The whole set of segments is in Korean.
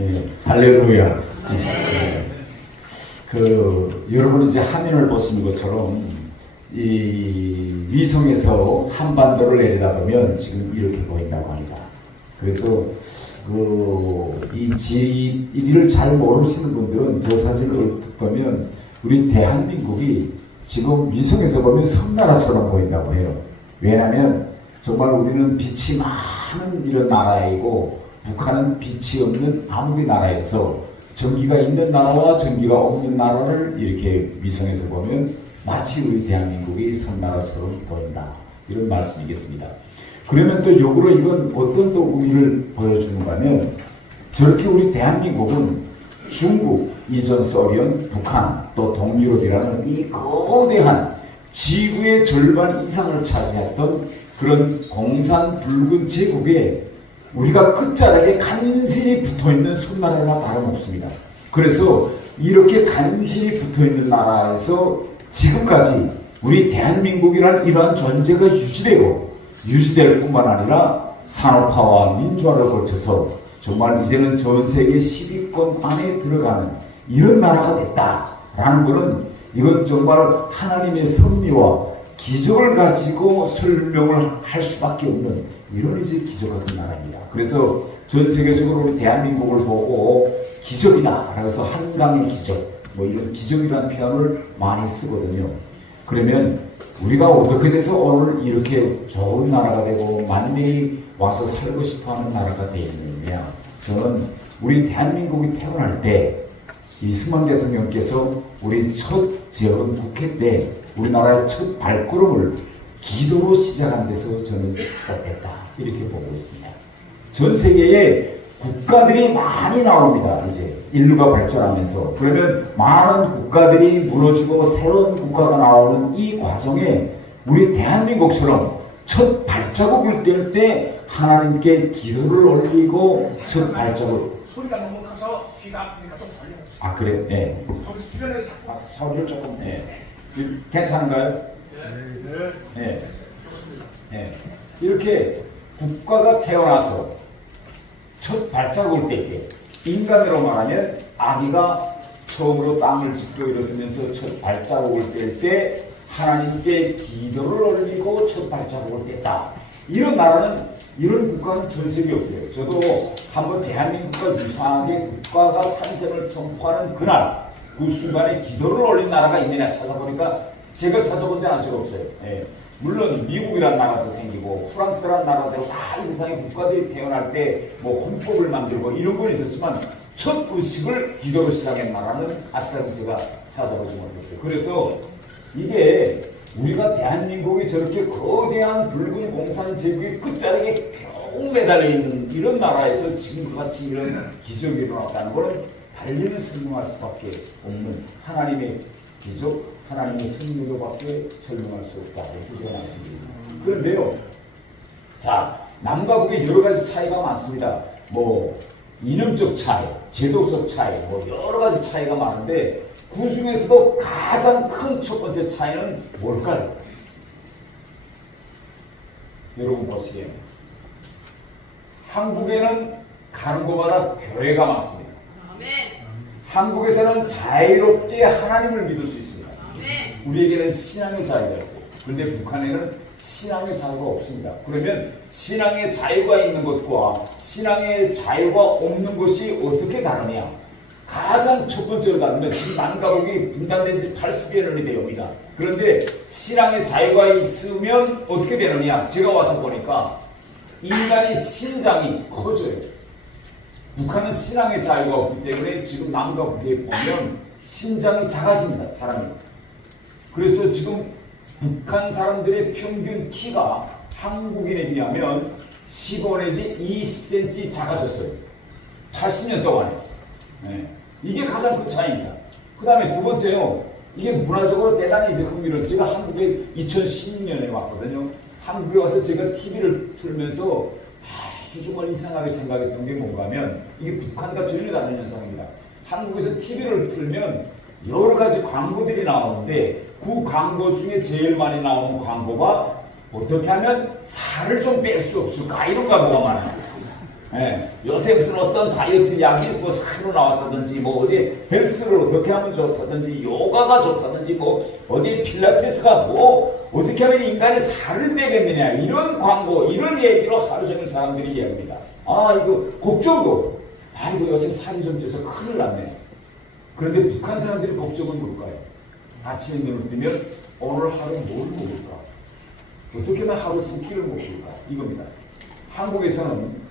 예, 할렐루야. 예. 여러분이 이제 화면을 보시는 것처럼 이 위성에서 한반도를 내려다보면 지금 이렇게 보인다고 합니다. 그래서 이 일을 잘 모르시는 분들은 저 사진을 보면 우리 대한민국이 지금 위성에서 보면 섬나라처럼 보인다고 해요. 왜냐하면 정말 우리는 빛이 많은 이런 나라이고 북한은 빛이 없는 아무리 나라에서 전기가 있는 나라와 전기가 없는 나라를 이렇게 위성에서 보면 마치 우리 대한민국이 섬나라처럼 보인다. 이런 말씀이겠습니다. 그러면 또 역으로 이건 어떤 또 의미를 보여주는가 하면 저렇게 우리 대한민국은 중국, 이전 소련, 북한, 또 동유럽이라는 이 거대한 지구의 절반 이상을 차지했던 그런 공산 붉은 제국에 우리가 끝자락에 간신히 붙어있는 손나라나 다름없습니다. 그래서 이렇게 간신히 붙어있는 나라에서 지금까지 우리 대한민국이라는 이러한 존재가 유지될 뿐만 아니라 산업화와 민주화를 거쳐서 정말 이제는 전 세계 10위권 안에 들어가는 이런 나라가 됐다라는 것은 이건 정말 하나님의 섭리와 기적을 가지고 설명을 할 수밖에 없는 이런 이제 기적 같은 나라입니다. 그래서 전 세계적으로 우리 대한민국을 보고 기적이다. 그래서 한강의 기적, 뭐 이런 기적이라는 표현을 많이 쓰거든요. 그러면 우리가 어떻게 돼서 오늘 이렇게 좋은 나라가 되고 만민이 와서 살고 싶어하는 나라가 되었느냐? 저는 우리 대한민국이 태어날 때 이승만 대통령께서 우리 첫 지역은 국회 때 우리나라의 첫 발걸음을 기도로 시작한 데서 저는 시작했다. 이렇게 보고 있습니다. 전 세계에 국가들이 많이 나옵니다. 이제 인류가 발전하면서. 그러면 많은 국가들이 무너지고 새로운 국가가 나오는 이 과정에 우리 대한민국처럼 첫 발자국을 뗄 때 하나님께 기도를 올리고 첫 발자국. 소리가 너무 커서 귀가 아프니까 좀 벌려주세요. 아 그래? 네. 소리를 조금. 네. 괜찮은가요? 네. 네. 이렇게 국가가 태어나서 첫 발자국을 뗄 때 인간으로 말하면 아기가 처음으로 땅을 짚고 일어서면서 첫 발자국을 뗄 때 하나님께 기도를 올리고 첫 발자국을 뗐다. 이런 나라는 이런 국가는 전 세계에 없어요. 저도 한번 대한민국과 유사하게 국가가 탄생을 선포하는 그날 그 순간에 기도를 올린 나라가 있느냐 찾아보니까 제가 찾아본 데는 아직 없어요. 예. 물론 미국이라는 나라도 생기고 프랑스라는 나라도 다 이 세상에 국가들이 태어날 때 뭐 헌법을 만들고 이런 건 있었지만 첫 의식을 기도로 시작한 나라는 아직까지 제가 찾아보지 못했어요. 그래서 이게 우리가 대한민국이 저렇게 거대한 붉은 공산 제국의 끝자락에 겨우 매달려 있는 이런 나라에서 지금과 같이 이런 기적이 일어났다는 것은 달리는 설명할 수밖에 없는 하나님의 기적, 하나님의 승리로밖에 설명할 수 없다. 이렇게 말씀드립니다. 그런데요, 자, 남과 북의 여러 가지 차이가 많습니다. 뭐 이념적 차이, 제도적 차이, 뭐 여러 가지 차이가 많은데 그 중에서도 가장 큰 첫 번째 차이는 뭘까요? 여러분 보시기에 한국에는 가는 곳마다 교회가 많습니다. 아멘. 한국에서는 자유롭게 하나님을 믿을 수 있습니다. 아멘. 우리에게는 신앙의 자유가 있어요. 그런데 북한에는 신앙의 자유가 없습니다. 그러면 신앙의 자유가 있는 것과 신앙의 자유가 없는 것이 어떻게 다르냐? 가장 첫 번째로 다르면 지금 남가국이 분단된 지 80여 년이 되옵니다. 그런데 신앙의 자유가 있으면 어떻게 되느냐? 제가 와서 보니까 인간의 신장이 커져요. 북한은 신앙의 자유가 없기 때문에 지금 남과 북에 보면 신장이 작아집니다. 사람이. 그래서 지금 북한 사람들의 평균 키가 한국인에 비하면 15 내지 20cm 작아졌어요. 80년 동안에. 네. 이게 가장 큰 차이입니다. 그 다음에 두 번째요. 이게 문화적으로 대단히 이제 흥미로운. 제가 한국에 2016년에 왔거든요. 한국에 와서 제가 TV를 틀면서 아주 정말 이상하게 생각했던 게 뭔가 하면 이게 북한과 전혀 다른 현상입니다. 한국에서 TV를 틀면 여러 가지 광고들이 나오는데 그 광고 중에 제일 많이 나오는 광고가 어떻게 하면 살을 좀 뺄 수 없을까 이런 광고가 많아요. 요새 무슨 어떤 다이어트 약이 뭐 새로 나왔다든지 뭐 어디 헬스를 어떻게 하면 좋다든지 요가가 좋다든지 뭐 어디 필라테스가 뭐 어떻게 하면 인간이 살을 빼겠느냐 이런 광고 이런 얘기로 하루 종일 사람들이 이야기합니다. 아 이거 걱정도 이거 요새 살이 좀 쪄서 큰일 났네. 그런데 북한 사람들이 걱정은 뭘까요? 아침에 눈을 뜨면 오늘 하루 뭘 먹을까? 어떻게 하면 하루 3끼를 먹을까? 이겁니다. 한국에서는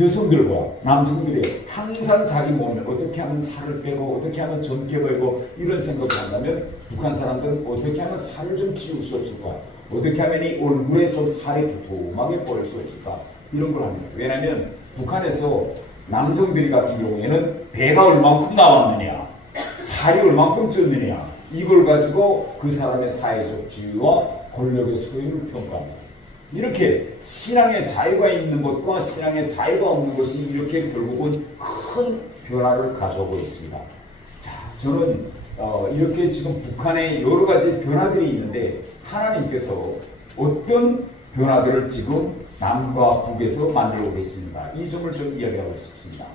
여성들과 남성들이 항상 자기 몸을 어떻게 하면 살을 빼고 어떻게 하면 젊게 보이고 이런 생각을 한다면 북한 사람들은 어떻게 하면 살을 좀 찌울 수 없을까? 어떻게 하면 이 얼굴에 좀 살이 두툼하게 보일 수 있을까? 이런 걸 합니다. 왜냐하면 북한에서 남성들 같은 경우에는 배가 얼만큼 나왔느냐 살이 얼만큼 쪘느냐 이걸 가지고 그 사람의 사회적 지위와 권력의 소유를 평가합니다. 이렇게 신앙의 자유가 있는 것과 신앙의 자유가 없는 것이 이렇게 결국은 큰 변화를 가져오고 있습니다. 자, 저는 이렇게 지금 북한에 여러 가지 변화들이 있는데 하나님께서 어떤 변화들을 지금 남과 북에서 만들고 계십니다. 이 점을 좀 이야기하고 싶습니다.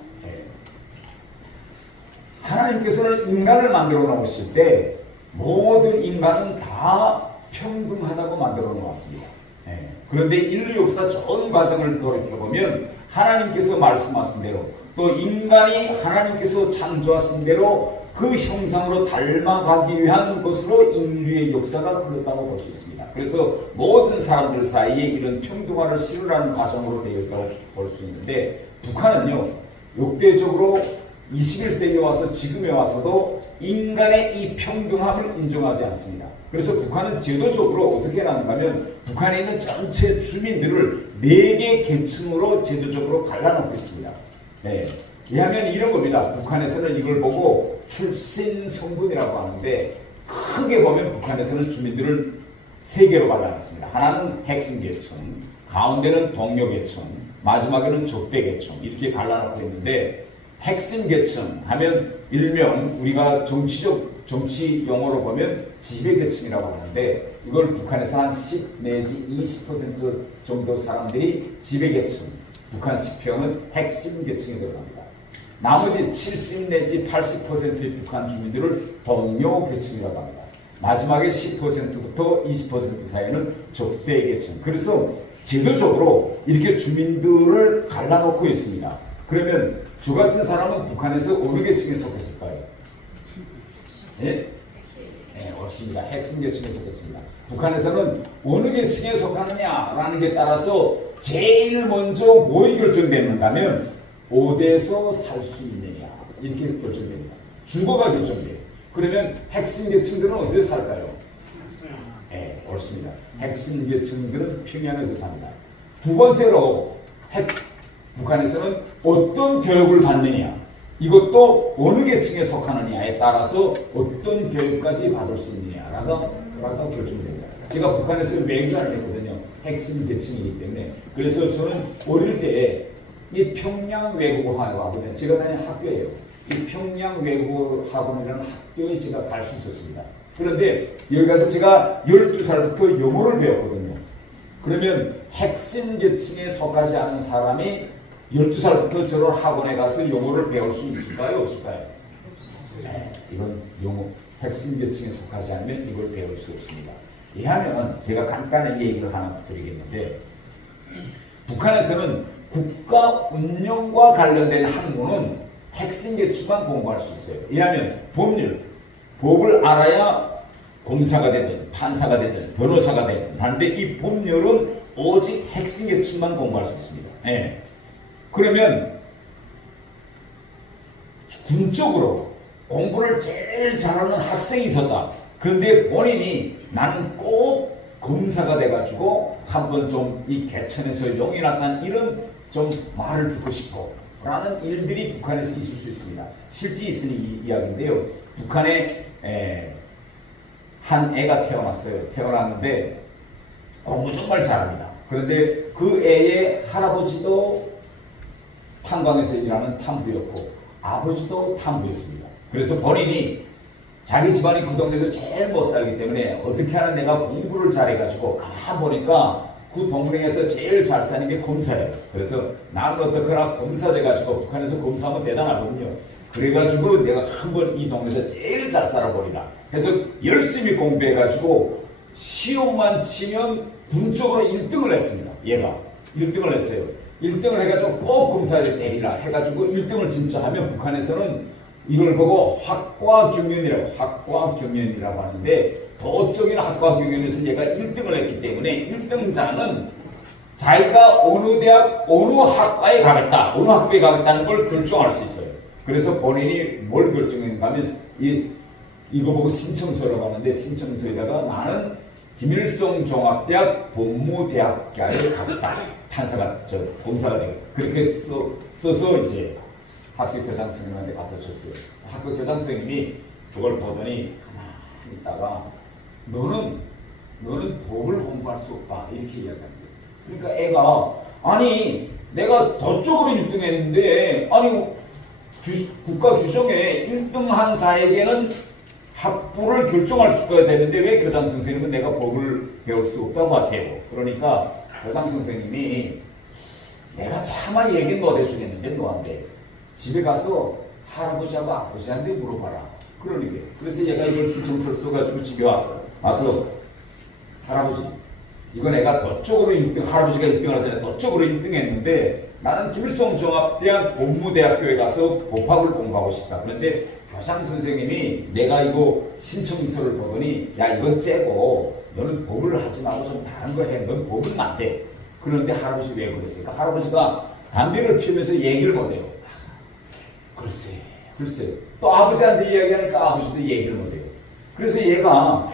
하나님께서는 인간을 만들어 놓으실 때 모든 인간은 다 평등하다고 만들어 놓았습니다. 그런데 인류 역사 전 과정을 돌이켜보면 하나님께서 말씀하신 대로 또 인간이 하나님께서 창조하신 대로 그 형상으로 닮아가기 위한 것으로 인류의 역사가 흘렀다고 볼 수 있습니다. 그래서 모든 사람들 사이에 이런 평등화를 실현하는 과정으로 되어 있다고 볼 수 있는데 북한은요 역대적으로 21세기에 와서 지금에 와서도 인간의 이 평등함을 인정하지 않습니다. 그래서 북한은 제도적으로 어떻게 하는가 하면 북한에 있는 전체 주민들을 4개 계층으로 제도적으로 갈라놓고 있습니다. 이하면 이런 겁니다. 북한에서는 이걸 보고 출신 성분이라고 하는데 크게 보면 북한에서는 주민들을 3개로 갈라놨습니다. 하나는 핵심 계층, 가운데는 동료 계층, 마지막에는 적대 계층 이렇게 갈라놓고 있는데 핵심 계층 하면 일명 우리가 정치 용어로 보면 지배계층이라고 하는데 이걸 북한에서 한 10 내지 20% 정도 사람들이 지배계층, 북한식 표현은 핵심 계층에 들어갑니다. 나머지 70 내지 80%의 북한 주민들을 동료 계층이라고 합니다. 마지막에 10%부터 20% 사이에는 적대 계층. 그래서 제도적으로 이렇게 주민들을 갈라놓고 있습니다. 그러면 저 같은 사람은 북한에서 어느 계층에 속했을까요? 옳습니다. 핵심 계층에 속했습니다. 북한에서는 어느 계층에 속하느냐라는 게 따라서 제일 먼저 뭐에 결정되는가 하면 어디에서 살 수 있느냐 이렇게 결정됩니다. 주거가 결정돼요. 그러면 핵심 계층들은 어디서 살까요? 옳습니다. 핵심 계층들은 평양에서 삽니다. 두 번째로 북한에서는 어떤 교육을 받느냐 이것도 어느 계층에 속하느냐에 따라서 어떤 교육까지 받을 수 있느냐라고 결정됩니다. 제가 북한에서 외교를 했거든요. 핵심 계층이기 때문에. 그래서 저는 어릴 때 이 평양 외국어학원에 제가 다니는 학교예요. 이 평양 외국어학원이라는 학교에 제가 갈 수 있었습니다. 그런데 여기 가서 제가 12살부터 영어를 배웠거든요. 그러면 핵심 계층에 속하지 않은 사람이 12살부터 저런 학원에 가서 영어를 배울 수 있을까요? 없을까요? 이건 영어 핵심 계층에 속하지 않으면 이걸 배울 수 없습니다. 이하면 제가 간단하게 얘기를 하나 드리겠는데 북한에서는 국가 운영과 관련된 학문은 핵심 계층만 공부할 수 있어요. 이하면 법률, 법을 알아야 검사가 되든 판사가 되든 변호사가 되든 하는데 이 법률은 오직 핵심 계층만 공부할 수 있습니다. 그러면 군적으로 공부를 제일 잘하는 학생이 있었다. 그런데 본인이 나는 꼭 검사가 돼가지고 한번 좀 이 개천에서 용이 났다는 이런 좀 말을 듣고 싶어 라는 일들이 북한에서 있을 수 있습니다. 실제 있은 이야기인데요. 북한에 한 애가 태어났어요. 태어났는데 공부 정말 잘합니다. 그런데 그 애의 할아버지도 탄광에서 일하는 탐부였고 아버지도 탐부였습니다. 그래서 본인이 자기 집안이 그 동네에서 제일 못 살기 때문에 어떻게 하는 내가 공부를 잘해가지고 가만 보니까 그 동네에서 제일 잘 사는 게 검사예요. 그래서 나는 어떻게나 검사 돼가지고 북한에서 검사하면 대단하거든요. 그래가지고 내가 한번 이 동네에서 제일 잘 살아버리라 해서 열심히 공부해가지고 시험만 치면 군적으로 1등을 했습니다. 얘가 1등을 했어요. 1등을 해가지고 꼭 검사에 대리라 해가지고 1등을 진짜 하면 북한에서는 이걸 보고 학과경연이라고 하는데 도적인 학과경연에서 얘가 1등을 했기 때문에 1등자는 자기가 어느 대학 어느 학과에 가겠다 어느 학교에 가겠다는 걸 결정할 수 있어요. 그래서 본인이 뭘 결정했는가 하면 이거 보고 신청서라고 하는데 신청서에다가 나는 김일성 종합대학 법무대학교에 가겠다. 판사가 검사가 되고 그렇게 써서 이제 학교 교장 선생님한테 갖다 줬어요. 학교 교장 선생님이 그걸 보더니 가만히 있다가 너는 법을 공부할 수 없다 이렇게 이야기합니다. 그러니까 애가 아니 내가 저쪽으로 1등 했는데 아니 국가 규정에 1등한 자에게는 학부를 결정할 수가 되는데 왜 교장 선생님은 내가 법을 배울 수 없다고 하세요. 그러니까 교장 선생님이 내가 차마 얘기 못 해주겠는데 너한테 집에 가서 할아버지하고 아버지한테 물어봐라. 그러니까 그래서 얘가 이걸 신청서를 써가지고 집에 와서 할아버지 이거 내가 너쪽으로 1등 할아버지가 1등을 해서 너쪽으로 1등 했는데 나는 김일성 종합대학 법무대학교에 가서 법학을 공부하고 싶다. 그런데 교장 선생님이 내가 이거 신청서를 보더니 야 이건 째고 너는 법을 하지 말고 좀 다른 거 해. 넌 법은 안 돼. 그런데 할아버지 왜 그랬을까? 할아버지가 담배를 피우면서 얘기를 못해요. 글쎄. 또 아버지한테 이야기하니까 아버지도 얘기를 못해요. 그래서 얘가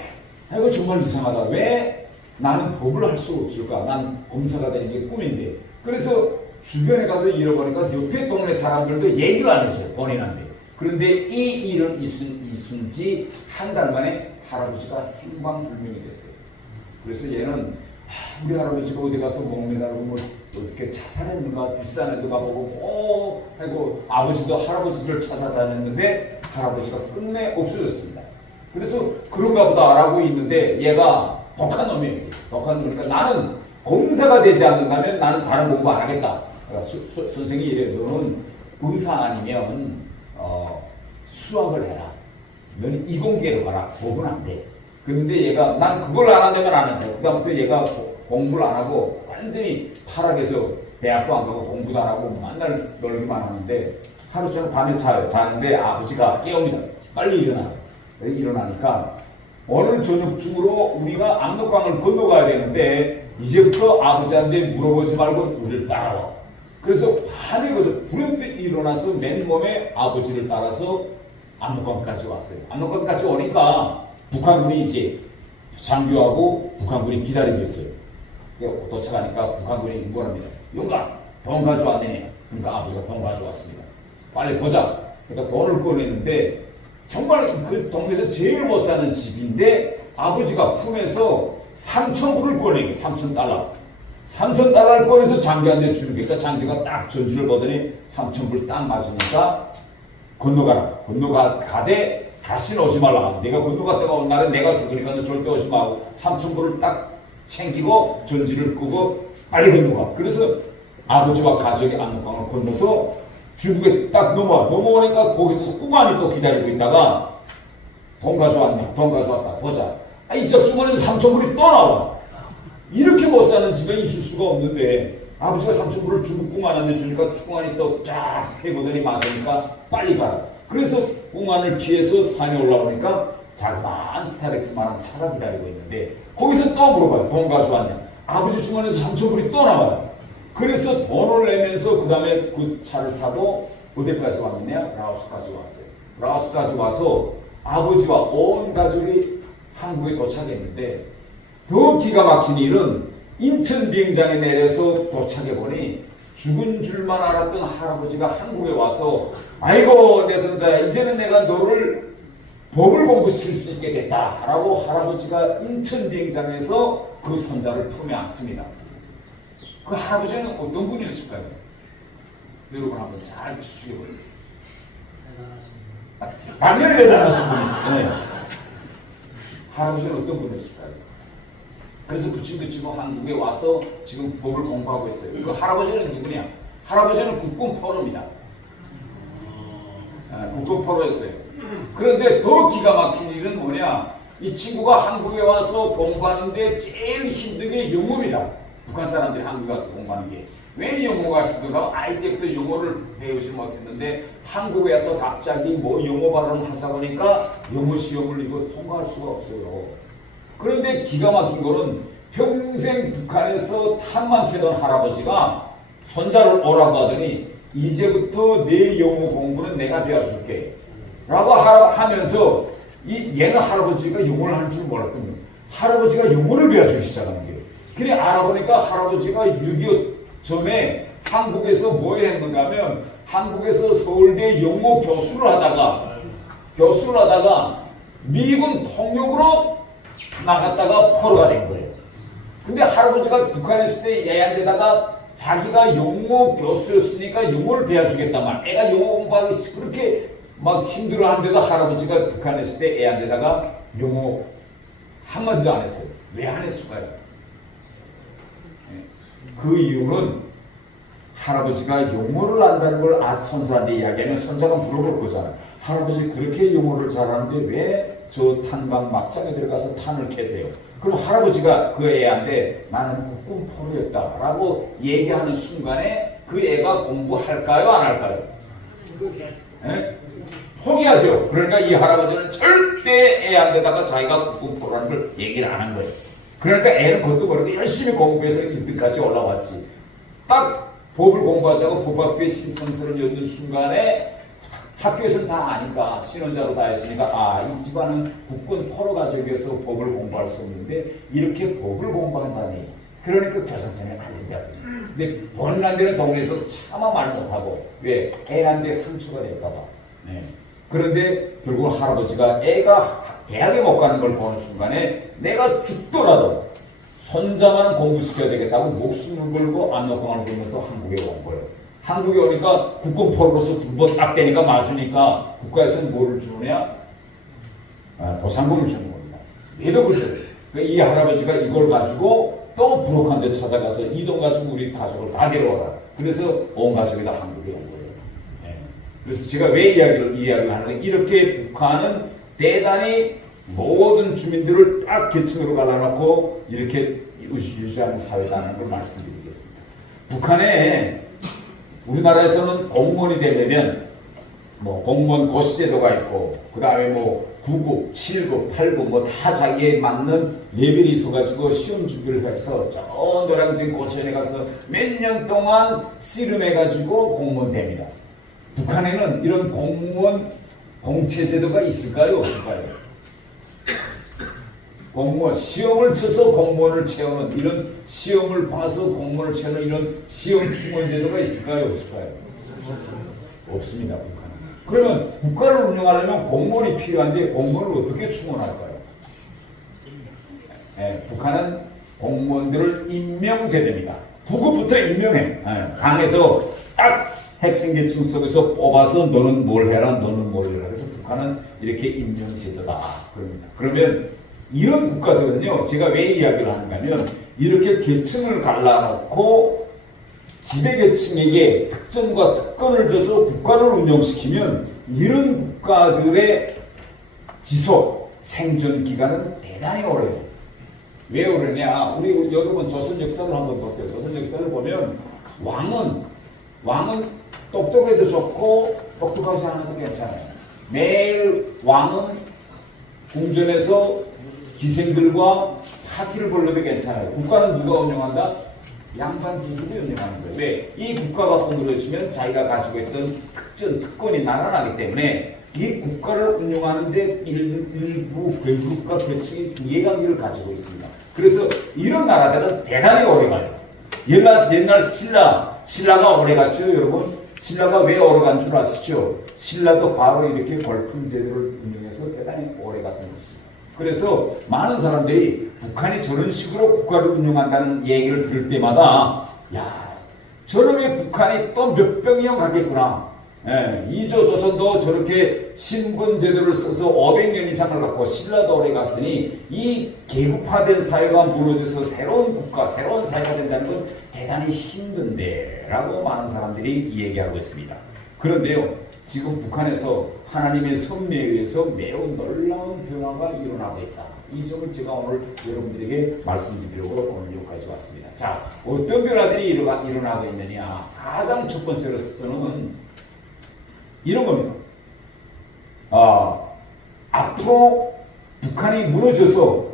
이거 정말 이상하다. 왜 나는 법을 할 수 없을까? 난 검사가 되는 게 꿈인데. 그래서 주변에 가서 잃어보니까 옆에 동네 사람들도 얘기를 안 했어요. 본인한테. 그런데 이 일은 있은 지 한 달 만에 할아버지가 행방불명이 됐어요. 그래서 얘는 우리 할아버지가 어디 가서 목매달고 뭐 어떻게 자살했는가 비슷한 애도 가보고 하고 아버지도 할아버지를 찾아다녔는데 할아버지가 끝내 없어졌습니다. 그래서 그런가 보다 알고 있는데 얘가 독한 놈이에요. 독한 놈이니까 나는 검사가 되지 않는다면 나는 다른 공부 안 하겠다. 선생님이 이래요. 너는 의사 아니면 수학을 해라. 너는 이공계로 가라. 법은 안 돼. 그런데 얘가 난 그걸 안 한다면 안 한다. 그다음부터 얘가 공부를 안 하고 완전히 타락해서 대학도 안 가고 공부도 안 하고 맨날 놀기만 하는데 하루 종일 밤에 자는데 아버지가 깨웁니다. 빨리 일어나. 일어나니까 오늘 저녁쯤으로 우리가 압록강을 건너가야 되는데 이제부터 아버지한테 물어보지 말고 우리를 따라와. 그래서 하늘에 거저 불현듯 일어나서 맨몸에 아버지를 따라서 압록강까지 왔어요. 압록강까지 오니까 북한군이 이제 장교하고 북한군이 기다리고 있어요. 도착하니까 북한군이 뭐랍니다. 용감, 돈 가져왔네. 그러니까 아버지가 돈 가져왔습니다. 빨리 보자. 그러니까 돈을 꺼내는데 정말 그 동네에서 제일 못 사는 집인데 아버지가 품에서 3,000불을 꺼내기. 3,000달러. 3,000달러를 꺼내서 장교한테 주는 거니까 장교가 딱 전주를 보더니 3,000불 딱 맞으니까 건너가되 다시는 오지 말라. 내가 건너갔다가 온 날에 내가 죽으니까 너 절대 오지 말고 3,000불을 딱 챙기고 전지를 끄고 빨리 건너가. 그래서 아버지와 가족이 압록강을 건너서 중국에 딱 넘어오니까 거기서 꾸간이 또 기다리고 있다가 돈 가져왔네. 돈 가져왔다. 보자. 이쪽 주머니에서 3,000불이 또 나와. 이렇게 못 사는 집에 있을 수가 없는데 아버지가 3,000불을 주고 꿍한테 주니까 꿍한이 또 쫙 해보더니 맞으니까 빨리 가라. 그래서 꿍한을 피해서 산에 올라오니까 자그마한 스타렉스만한 차가 기다리고 있는데 거기서 또 물어봐요. 돈 가져왔냐. 아버지 주머니에서 3,000불이 또 나와요. 그래서 돈을 내면서 그 다음에 그 차를 타고 어디까지 왔느냐? 라오스까지 왔어요. 라오스까지 와서 아버지와 온 가족이 한국에 도착했는데 더 기가 막힌 일은 인천 비행장에 내려서 도착해보니 죽은 줄만 알았던 할아버지가 한국에 와서 아이고 내 손자야 이제는 내가 너를 법을 공부시킬 수 있게 됐다 라고 할아버지가 인천 비행장에서 그 손자를 품에 안습니다. 그 할아버지는 어떤 분이었을까요? 여러분 한번 잘 추측해보세요. 당연히 대단하신 분이죠. 네. 할아버지는 어떤 분이었을까요? 그래서 그 친구 지금 한국에 와서 지금 법을 공부하고 있어요. 그 할아버지는 누구냐? 할아버지는 국군 포로입니다. 국군 포로였어요. 그런데 더 기가 막힌 일은 뭐냐? 이 친구가 한국에 와서 공부하는데 제일 힘든 게 영어입니다. 북한 사람들이 한국에 와서 공부하는 게. 왜 영어가 힘든가? 아이 때부터 영어를 배우지 못했는데 한국에 와서 갑자기 뭐 영어 발음을 하자 보니까 영어 시험을 이거 통과할 수가 없어요. 그런데 기가 막힌 거는 평생 북한에서 탐만 캐던 할아버지가 손자를 오라고 하더니 이제부터 내 영어 공부는 내가 배워줄게 라고 하면서 얘는 할아버지가 영어를 할 줄 몰랐거든요. 할아버지가 영어를 배워주기 시작하는 거예요. 그래 알아보니까 할아버지가 6.25 전에 한국에서 뭐 했는가 하면 한국에서 서울대 영어 교수를 하다가 미군 통역으로 나갔다가 포로가 된 거예요. 근데 할아버지가 북한에 있을 때 애한테다가 자기가 영어 교수였으니까 영어를 배워주겠단 말. 애가 영어 공부하기 그렇게 막 힘들어하는데도 할아버지가 북한에 있을 때 애한테다가 영어 한마디도 안 했어요. 왜 안 했을까요? 그 이유는 할아버지가 영어를 안다는 걸 손자한테 이야기하면 손자가 물어볼 거잖아. 할아버지 그렇게 영어를 잘하는데 왜 저 탄광 막장에 들어가서 탄을 캐세요? 그럼 할아버지가 그 애한테 나는 국군 포로였다라고 얘기하는 순간에 그 애가 공부할까요? 안 할까요? 에? 포기하죠. 그러니까 이 할아버지는 절대 애한테다가 자기가 국군 포로라는 걸 얘기를 안 한 거예요. 그러니까 애는 그것도 모르고 열심히 공부해서 1등까지 올라왔지. 딱 법을 공부하자고 법학교에 신청서를 넣는 순간에 학교에서는 다 아니까 신원자로 다 했으니까 이 집안은 국군 포로 가족이어서 법을 공부할 수 없는데 이렇게 법을 공부한다니. 그러니까 교장선생님이 알린다. 근데 본난 데는 동네에서도 차마 말 못하고 왜? 애한테 상처가 될까봐. 네. 그런데 결국 할아버지가 애가 대학에 못 가는 걸 보는 순간에 내가 죽더라도 손자만은 공부시켜야 되겠다고 목숨을 걸고 안노공을 걸면서 한국에 온 거예요. 한국에 오니까 국군 포로로서 두 번 딱 되니까 맞으니까 국가에서는 뭐를 주느냐? 보상금을 주는 겁니다. 매덕을 줘요. 그러니까 이 할아버지가 이걸 가지고 또 부록한 데 찾아가서 이 돈 가지고 우리 가족을 다 데려와라. 그래서 온 가족이 다 한국에 온 거예요. 그래서 제가 왜 이야기를 하는데 이렇게 북한은 대단히 모든 주민들을 딱 계층으로 갈라놓고 이렇게 유지하는 사회다라는 걸 말씀드리겠습니다. 북한에 우리나라에서는 공무원이 되려면 뭐 공무원 고시제도가 있고 그 다음에 뭐 9급, 7급, 8급 뭐 다 자기에 맞는 레벨이 있어가지고 시험 준비를 해서 저 노량진 고시원에 가서 몇 년 동안 씨름해가지고 공무원 됩니다. 북한에는 이런 공무원 공채제도가 있을까요? 없을까요? 공무원 시험을 쳐서 공무원을 채우는 이런 시험을 봐서 공무원을 채우는 이런 시험 충원제도가 있을까요? 없을까요? 없습니다. 북한은. 그러면 국가를 운영하려면 공무원이 필요한데 공무원을 어떻게 충원할까요? 북한은 공무원들을 임명제도입니다. 9급부터 임명해. 당에서 딱 핵심계층 속에서 뽑아서 너는 뭘 해라, 너는 뭘 해라. 그래서 북한은 이렇게 임명제도다. 그럽니다. 그러면 이런 국가들은요, 제가 왜 이야기를 하는가 하면 이렇게 계층을 갈라놓고 지배계층에게 특전과 특권을 줘서 국가를 운영시키면 이런 국가들의 지속, 생존 기간은 대단히 오래요. 왜 오래냐? 우리 여러분 조선 역사를 한번 보세요. 조선 역사를 보면 왕은 똑똑해도 좋고 똑똑하지 않아도 괜찮아요. 매일 왕은 궁전에서 기생들과 파티를 벌려도 괜찮아요. 국가는 누가 운영한다? 양반 비주가 운영하는 거예요. 왜? 이 국가가 허물어지면 자기가 가지고 있던 특권이 날아나기 때문에 이 국가를 운영하는데 일부 괴grup과 계층이 이해관계를 가지고 있습니다. 그래서 이런 나라들은 대단히 오래가요. 옛날 신라가 오래갔죠, 여러분? 신라가 왜 오래간 줄 아시죠? 신라도 바로 이렇게 벌품 제도를 운영해서 대단히 오래갔던 것입니다. 그래서 많은 사람들이 북한이 저런 식으로 국가를 운영한다는 얘기를 들을 때마다 야, 저놈의 북한이 또 몇 병이나 가겠구나. 이조 조선도 저렇게 신분 제도를 써서 500년 이상을 갖고 신라도 오래 갔으니 이 계급화된 사회가 무너져서 새로운 국가, 새로운 사회가 된다는 건 대단히 힘든데 라고 많은 사람들이 얘기하고 있습니다. 그런데요, 지금 북한에서 하나님의 섭리에 의해서 매우 놀라운 변화가 일어나고 있다. 이 점을 제가 오늘 여러분들에게 말씀드리려고 오늘 여기까지 왔습니다. 자, 어떤 변화들이 일어나고 있느냐. 가장 첫 번째로서는 이런 겁니다. 앞으로 북한이 무너져서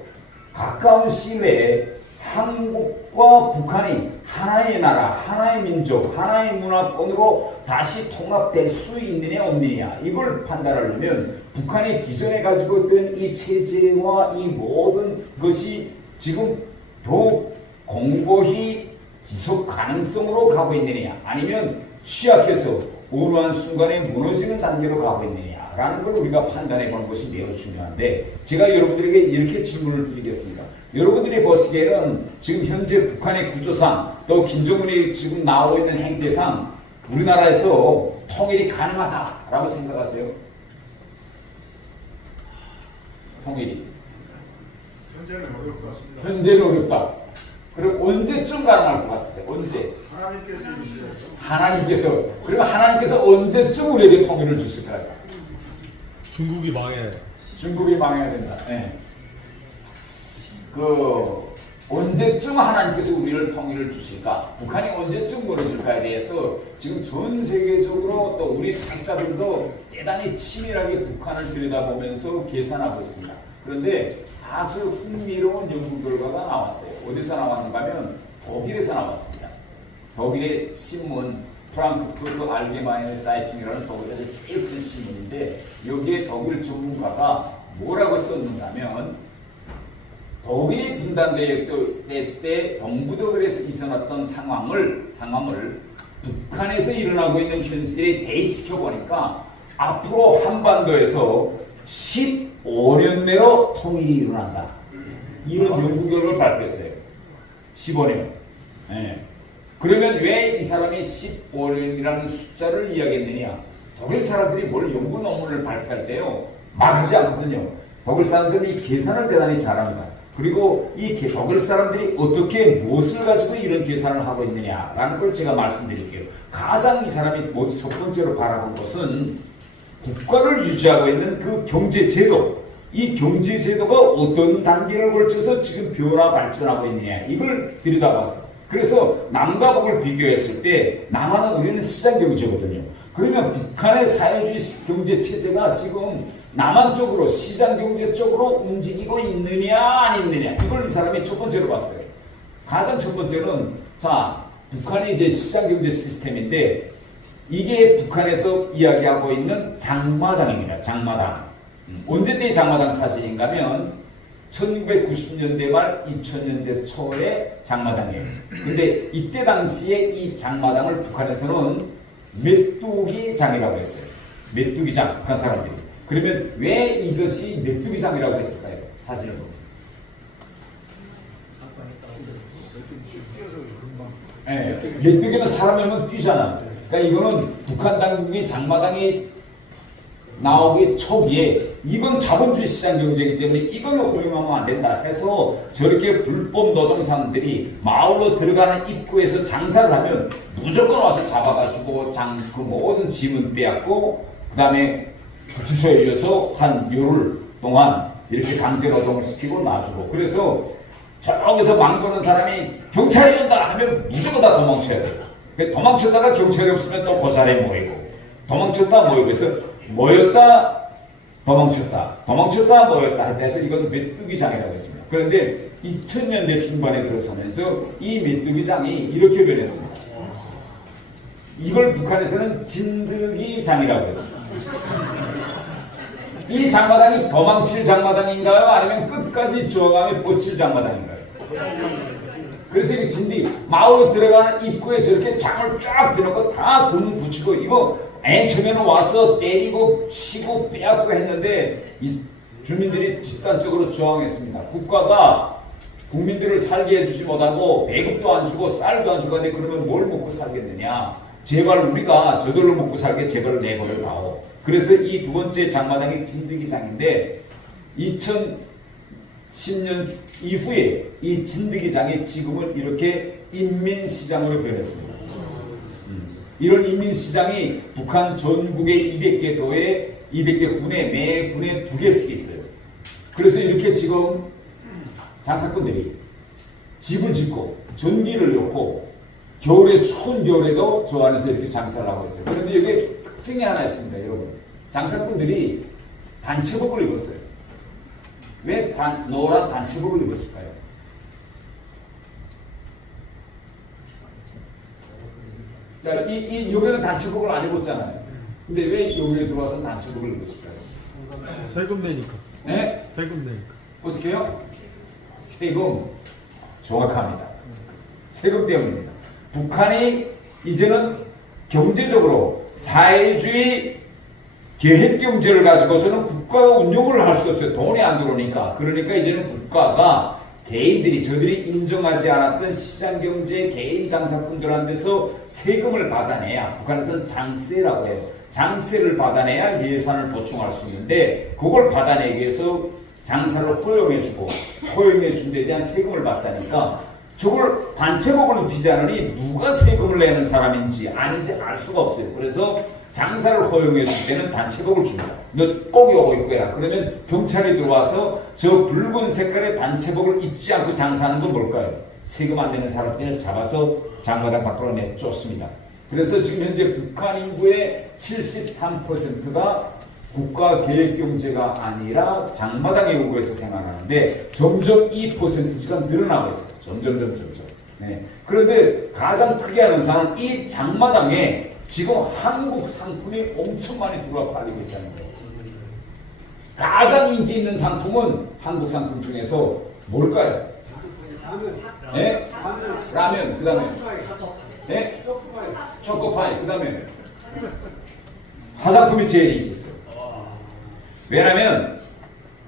가까운 시일에 한국과 북한이 하나의 나라, 하나의 민족, 하나의 문화권으로 다시 통합될 수 있느냐 없느냐 이걸 판단하려면 북한이 기존에 가지고 있던 이 체제와 이 모든 것이 지금 더욱 공고히 지속 가능성으로 가고 있느냐 아니면 취약해서 어느 한 순간에 무너지는 단계로 가고 있느냐라는 걸 우리가 판단해 보는 것이 매우 중요한데 제가 여러분들에게 이렇게 질문을 드리겠습니다. 여러분들이 보시기에는 지금 현재 북한의 구조상 또 김정은이 지금 나오고 있는 행태상 우리나라에서 통일이 가능하다라고 생각하세요? 통일이 현재는 어려울 것 같습니다. 현재는 어렵다. 그럼 언제쯤 가능할 것 같으세요? 언제? 하나님께서 이루시죠. 하나님께서 그러면 하나님께서 언제쯤 우리에게 통일을 주실까요? 중국이 망해. 중국이 망해야 된다. 네. 언제쯤 하나님께서 우리를 통일을 주실까? 북한이 언제쯤 무너질까에 대해서 지금 전 세계적으로 또 우리 학자들도 대단히 치밀하게 북한을 들여다보면서 계산하고 있습니다. 그런데 아주 흥미로운 연구 결과가 나왔어요. 어디서 나왔는가 하면 독일에서 나왔습니다. 독일의 신문 프랑크푸르트 알게마이네 자이팅이라는 독일에서 제일 큰 신문인데 여기에 독일 전문가가 뭐라고 썼는가 하면 독일이 분단되었을 때 동부독일에서 있어났던 상황을 북한에서 일어나고 있는 현실에 대입시켜 보니까 앞으로 한반도에서 15년 내로 통일이 일어난다. 이런 연구 결과를 발표했어요. 15년. 네. 그러면 왜 이 사람이 15년이라는 숫자를 이야기했느냐? 독일 사람들이 뭘 연구 논문을 발표할 때요. 말하지 않거든요. 독일 사람들은 이 계산을 대단히 잘합니다. 그리고 이 독일 사람들이 어떻게 무엇을 가지고 이런 계산을 하고 있느냐라는 걸 제가 말씀드릴게요. 가장 이 사람이 첫 번째로 바라본 것은 국가를 유지하고 있는 그 경제제도, 이 경제제도가 어떤 단계를 걸쳐서 지금 변화 발전하고 있느냐 이걸 들여다봤어요. 그래서 남과 북을 비교했을 때 남한은 우리는 시장경제거든요. 그러면 북한의 사회주의 경제체제가 지금 남한 쪽으로 시장경제 쪽으로 움직이고 있느냐 안 있느냐 이걸 이 사람이 첫 번째로 봤어요. 가장 첫 번째는 자 북한이 이제 시장경제 시스템인데 이게 북한에서 이야기하고 있는 장마당입니다. 장마당. 언제 때 장마당 사진인가 하면 1990년대 말 2000년대 초에 장마당이에요. 근데 이때 당시에 이 장마당을 북한에서는 메뚜기장이라고 했어요. 메뚜기장, 북한 사람들이. 그러면 왜 이것이 메뚜기장이라고 했을까요? 사진을 보면. 네, 메뚜기는 사람이 오면 뛰잖아. 그러니까 이거는 북한 당국이 장마당이 나오기 초기에 이건 자본주의 시장 경제이기 때문에 이걸 허용하면 안 된다 해서 저렇게 불법 노동상들이 마을로 들어가는 입구에서 장사를 하면 무조건 와서 잡아가지고 그 모든 짐은 빼앗고 그 다음에 구치소에 일려서 한 열흘 동안 이렇게 강제 노동을 시키고 놔주고 그래서 저기서 망보는 사람이 경찰이 온다 하면 무조건 다 도망쳐야 돼요. 도망쳤다가 경찰이 없으면 또 그 자리에 모이고 도망쳤다 모이고 해서 모였다 도망쳤다 도망쳤다 모였다 해서 이건 메뚜기장이라고 했습니다. 그런데 2000년대 중반에 들어서면서 이 메뚜기장이 이렇게 변했습니다. 이걸 북한에서는 진드기장이라고 했습니다. 이 장마당이 도망칠 장마당인가요? 아니면 끝까지 저항하며 버틸 장마당인가요? 그래서 이 진디 마을로 들어가는 입구에 저렇게 장을 쫙 펴놓고 다 돈 붙이고 이거 맨 처음에는 와서 때리고 치고 빼앗고 했는데 이 주민들이 집단적으로 저항했습니다. 국가가 국민들을 살게 해주지 못하고 배급도 안 주고 쌀도 안 주고 하는데 그러면 뭘 먹고 살겠느냐. 제발 우리가 저절로 먹고 살게 제발 내버려 놔오. 그래서 이 두 번째 장마당이 진드기장인데 2010년 이후에 이 진드기장이 지금은 이렇게 인민시장으로 변했습니다. 이런 인민시장이 북한 전국의 200개 도에 200개 군에 매 군에 2개씩 있어요. 그래서 이렇게 지금 장사꾼들이 집을 짓고 전기를 넣고 겨울에 추운 겨울에도 저 안에서 이렇게 장사를 하고 있어요. 그런데 여기 특징이 하나 있습니다, 여러분. 장사꾼들이 단체복을 입었어요. 왜 노란 단체복을 입었을까요? 자, 여기는 단체복을 안 입었잖아요. 근데 왜 여기에 들어와서 단체복을 입었을까요? 세금 내니까. 네? 세금 내니까. 어떻게 해요? 세금. 정확합니다. 세금 때문입니다. 북한이 이제는 경제적으로 사회주의 계획경제를 가지고서는 국가가 운영을 할 수 없어요. 돈이 안 들어오니까. 그러니까 이제는 국가가 개인들이 저들이 인정하지 않았던 시장경제 개인 장사꾼들한테서 세금을 받아내야, 북한에서는 장세라고 해요. 장세를 받아내야 예산을 보충할 수 있는데 그걸 받아내기 위해서 장사를 허용해주고 허용해준 데 대한 세금을 받자니까 저걸 단체복을 입히지 않으니 누가 세금을 내는 사람인지 아닌지 알 수가 없어요. 그래서 장사를 허용해 줄 때는 단체복을 줍니다. 너 꼭 이거 입고 해라. 그러면 경찰이 들어와서 저 붉은 색깔의 단체복을 입지 않고 장사하는 건 뭘까요? 세금 안 내는 사람들을 잡아서 장마당 밖으로 내쫓습니다. 그래서 지금 현재 북한 인구의 73%가 국가계획경제가 아니라 장마당의 요구에서 생활하는데 점점 이 퍼센티지가 늘어나고 있어요. 점점. 네. 그런데 가장 특이한 현상은 이 장마당에 지금 한국 상품이 엄청 많이 들어와 팔리고 있다는 거예요. 가장 인기 있는 상품은 한국 상품 중에서 뭘까요? 네? 라면. 그 다음에 네? 초코파이. 그 다음에 화장품이 제일 인기 있어요. 왜냐면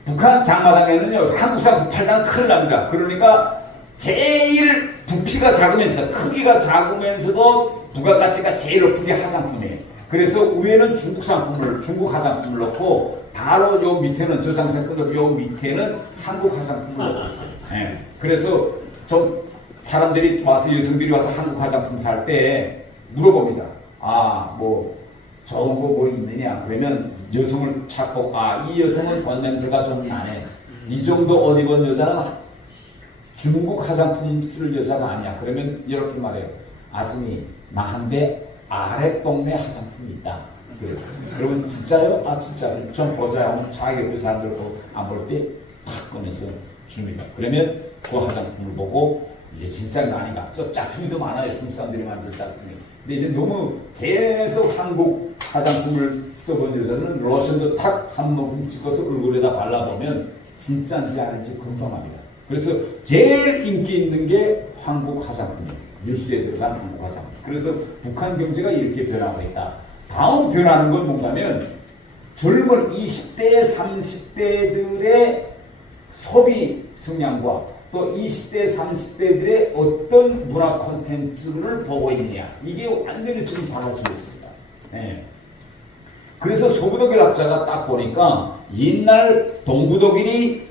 북한 장마당에는요 한국 상품 팔다가 큰일 납니다. 그러니까 제일 부피가 작으면서도 크기가 작으면서도 부가가치가 제일 높은 게 화장품이에요. 그래서 위에는 중국 화장품을 넣고 바로 요 밑에는 저 장사꾼들 요 밑에는 한국 화장품을 넣고 있어요. 네. 그래서 좀 사람들이 와서 여성들이 와서 한국 화장품 살 때 물어봅니다. 좋은 거 뭐 있느냐? 그러면 여성을 찾고 이 여성은 꽃냄새가 좀 나네. 이 정도 옷 입은 여자는 중국 화장품 쓸 여자가 아니야. 그러면 이렇게 말해요. 아줌이 나한테 아래 동네 화장품이 있다. 그래요. 그러면 진짜요? 진짜요? 좀 보자요. 자기 그 사람들 안 볼 때 팍 꺼내서 줍니다. 그러면 그 화장품을 보고 이제 진짜가 아닌가. 저 짝퉁이도 많아요. 중국 사람들이 만든 짝퉁이. 근데 이제 너무 계속 한국 화장품을 써본 여자들은 로션도 탁 한 모금 찍어서 얼굴에다 발라보면 진짜인지 아닌지 금방 합니다. 그래서 제일 인기 있는 게 한국 화장품이에요. 뉴스에 들어간 한국 화장품. 그래서 북한 경제가 이렇게 변하고 있다. 다음 변하는 건 뭔가면 젊은 20대, 30대들의 소비 성향과 또 20대, 30대들의 어떤 문화 콘텐츠를 보고 있느냐. 이게 완전히 지금 달라지고 있습니다. 네. 그래서 소구독일 학자가 딱 보니까 옛날 동구독일이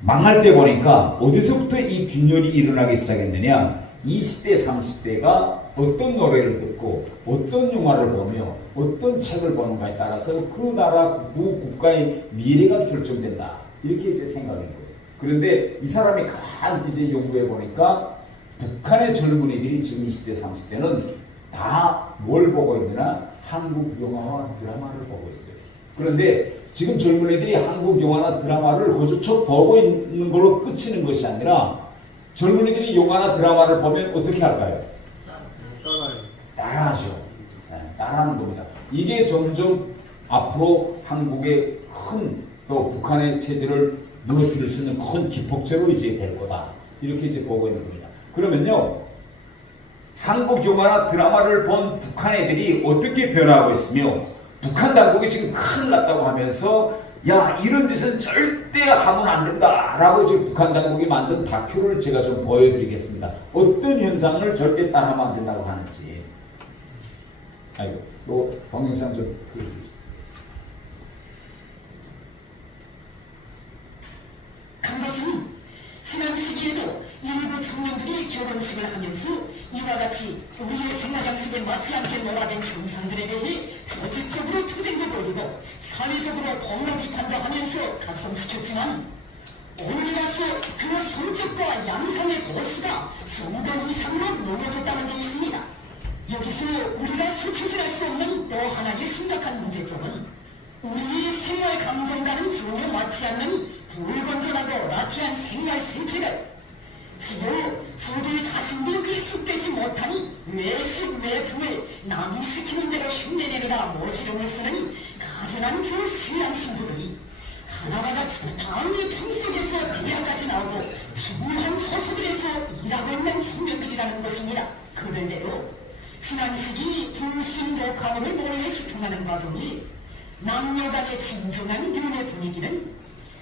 망할 때 보니까 어디서부터 이 균열이 일어나기 시작했느냐. 20대, 30대가 어떤 노래를 듣고 어떤 영화를 보며 어떤 책을 보는가에 따라서 그 나라, 그 국가의 미래가 결정된다. 이렇게 이제 생각한 거예요. 그런데 이 사람이 간 이제 연구해 보니까 북한의 젊은이들이 지금 20대, 30대는 다 뭘 보고 있느냐? 한국 영화와 드라마를 보고 있어요. 그런데 지금 젊은이들이 한국 영화나 드라마를 그저 보고 있는 걸로 끝이는 것이 아니라 젊은이들이 영화나 드라마를 보면 어떻게 할까요? 따라하죠. 네, 따라하는 겁니다. 이게 점점 앞으로 한국의 또 북한의 체제를 무너뜨릴 수 있는 큰 기폭제로 이제 될 거다. 이렇게 이제 보고 있는 겁니다. 그러면요, 한국 영화나 드라마를 본 북한 애들이 어떻게 변화하고 있으며, 북한 당국이 지금 큰일 났다고 하면서, 야, 이런 짓은 절대 하면 안 된다. 라고 지금 북한 당국이 만든 다큐를 제가 좀 보여드리겠습니다. 어떤 현상을 절대 따라하면 안 된다고 하는지. 아이고, 뭐 동영상 좀 보여주세요. 그것은 지난 시기에도 일부 청년들이 결혼식을 하면서 이와 같이 우리의 생활 양식에 맞지 않게 노화된 형상들에 대해 조직적으로 투쟁도 벌이고 사회적으로 공론이 탄다하면서 각성시켰지만 오늘 와서 그 성적과 양상의 도시가 좀 더 이상으로 넘어섰다는 데 있습니다. 여기서 우리가 스쳐질할 수 없는 또 하나의 심각한 문제점은 우리의 생활 감정과는 전혀 맞지 않는 불건전하고 라티한 생활 생태를 지금 저들 자신도 익숙되지 못한 외식 외품을 남시키는 대로 흉내내느라 모지름을 쓰는 가련한 저 신랑 신부들이 하나와 같이 다음의 품속에서 대학까지 나오고 중요한 소수들에서 일하고 있는 청년들이라는 것입니다. 그들대로 지난 시기 불순 녹화문을 몰래 시청하는 과정이 남녀 간의 진정한 윤회 분위기는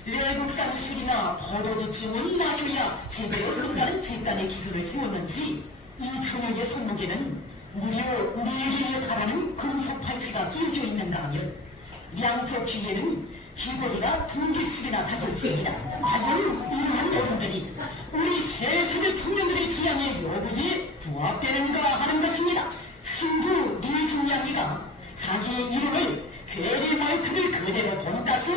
외국산 술이나 포도주쯤은 마셔야 제대로 선다는 집단의 기준을 세웠는지 이 처녀의 손목에는 무려 4개에 달하는 금속 팔찌가 끼어져 있는가 하면 양쪽 귀에는 귀걸이가 2개씩이나 달려 있습니다. 과연 이러한 어른들이 우리 새 세대 청년들의 지향의 요구에 부합되는가 하는 것입니다. 신부 류진양이가 자기의 이름을 괴리 말투를 그대로 본따서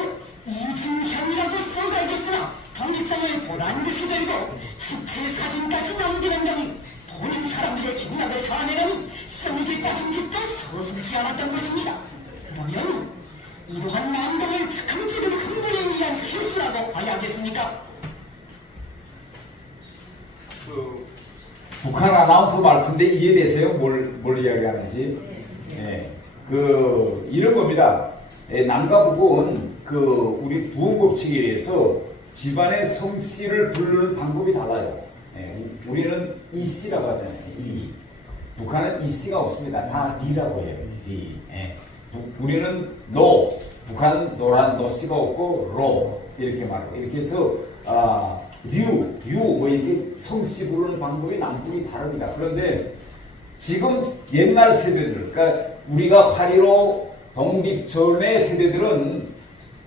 이진형이라고 써갈겼으나 정기장을 보란 듯이 들고 시체 사진까지 남기는 등이 보는 사람들의 기분을 자아내는 썩이 빠진 짓도 서슴지 않았던 것입니다. 그러면 이러한 마음동을 즉흥적으로 흥분에 의한 실수라고 봐야겠습니까? 북한 아나운서 말투인데 이해되세요? 뭘 이야기하는지? 네. 이런 겁니다. 남과 북은 우리 부흥 법칙에 의해서 집안의 성씨를 부르는 방법이 달라요. 우리는 이씨라고 하잖아요. 이. 북한은 이씨가 없습니다. 다 니라고 해요. 니. 우리는 노. 북한은 노란 노씨가 없고 로 이렇게 말하고 이렇게 해서 뭐 이렇게 성씨 부르는 방법이 남북이 다릅니다. 그런데 지금 옛날 세대들, 그러니까 우리가 8.15 독립전의 세대들은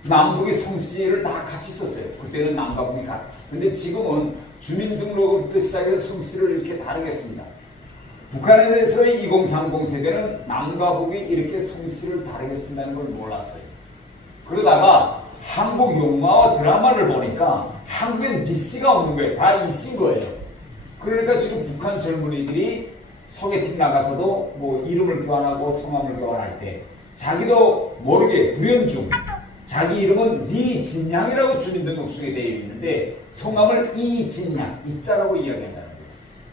남북의 성씨를 다 같이 썼어요. 그때는 남과 북이 같아. 근데 지금은 주민등록부터 시작해서 성씨를 이렇게 다르게 씁니다. 북한에 대해서의 2030 세대는 남과 북이 이렇게 성씨를 다르게 쓴다는 걸 몰랐어요. 그러다가 한국 영화와 드라마를 보니까 한국엔 니씨가 없는 거예요. 다 이씨인 거예요. 그러니까 지금 북한 젊은이들이 소개팅 나가서도 뭐 이름을 교환하고 성함을 교환할 때 자기도 모르게 불현중 자기 이름은 니진양이라고 주민등록증에 되어 있는데 성함을 이진양, 이자라고 이야기한다는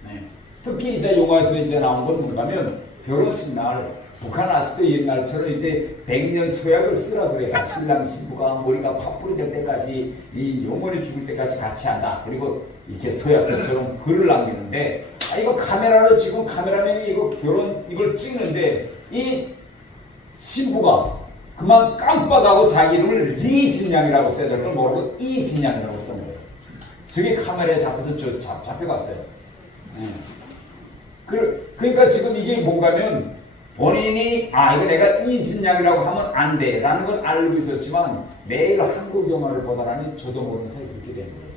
거예요. 특히 이제 영화에서 이제 나온 건 뭔가면 결혼식 날 북한 아직도 옛날처럼 이제 100년 소약을 쓰라 그래요. 신랑 신부가 머리가 파뿌리 될 때까지 이 영원히 죽을 때까지 같이 한다. 그리고 이렇게 서약서처럼 글을 남기는데 이거 카메라로 지금 카메라맨이 이걸 찍는데 이 신부가 그만 깜빡하고 자기 이름을 리진양이라고 써야 될 걸 모르고 이진양이라고 쓰는 거예요. 저게 카메라에 잡혀서 잡혀갔어요. 그러니까 지금 이게 뭔가면 본인이 이거 내가 이진양이라고 하면 안 돼 라는 걸 알고 있었지만 매일 한국 영화를 보다라니 저도 모르는 사이에 그렇게 된 거예요.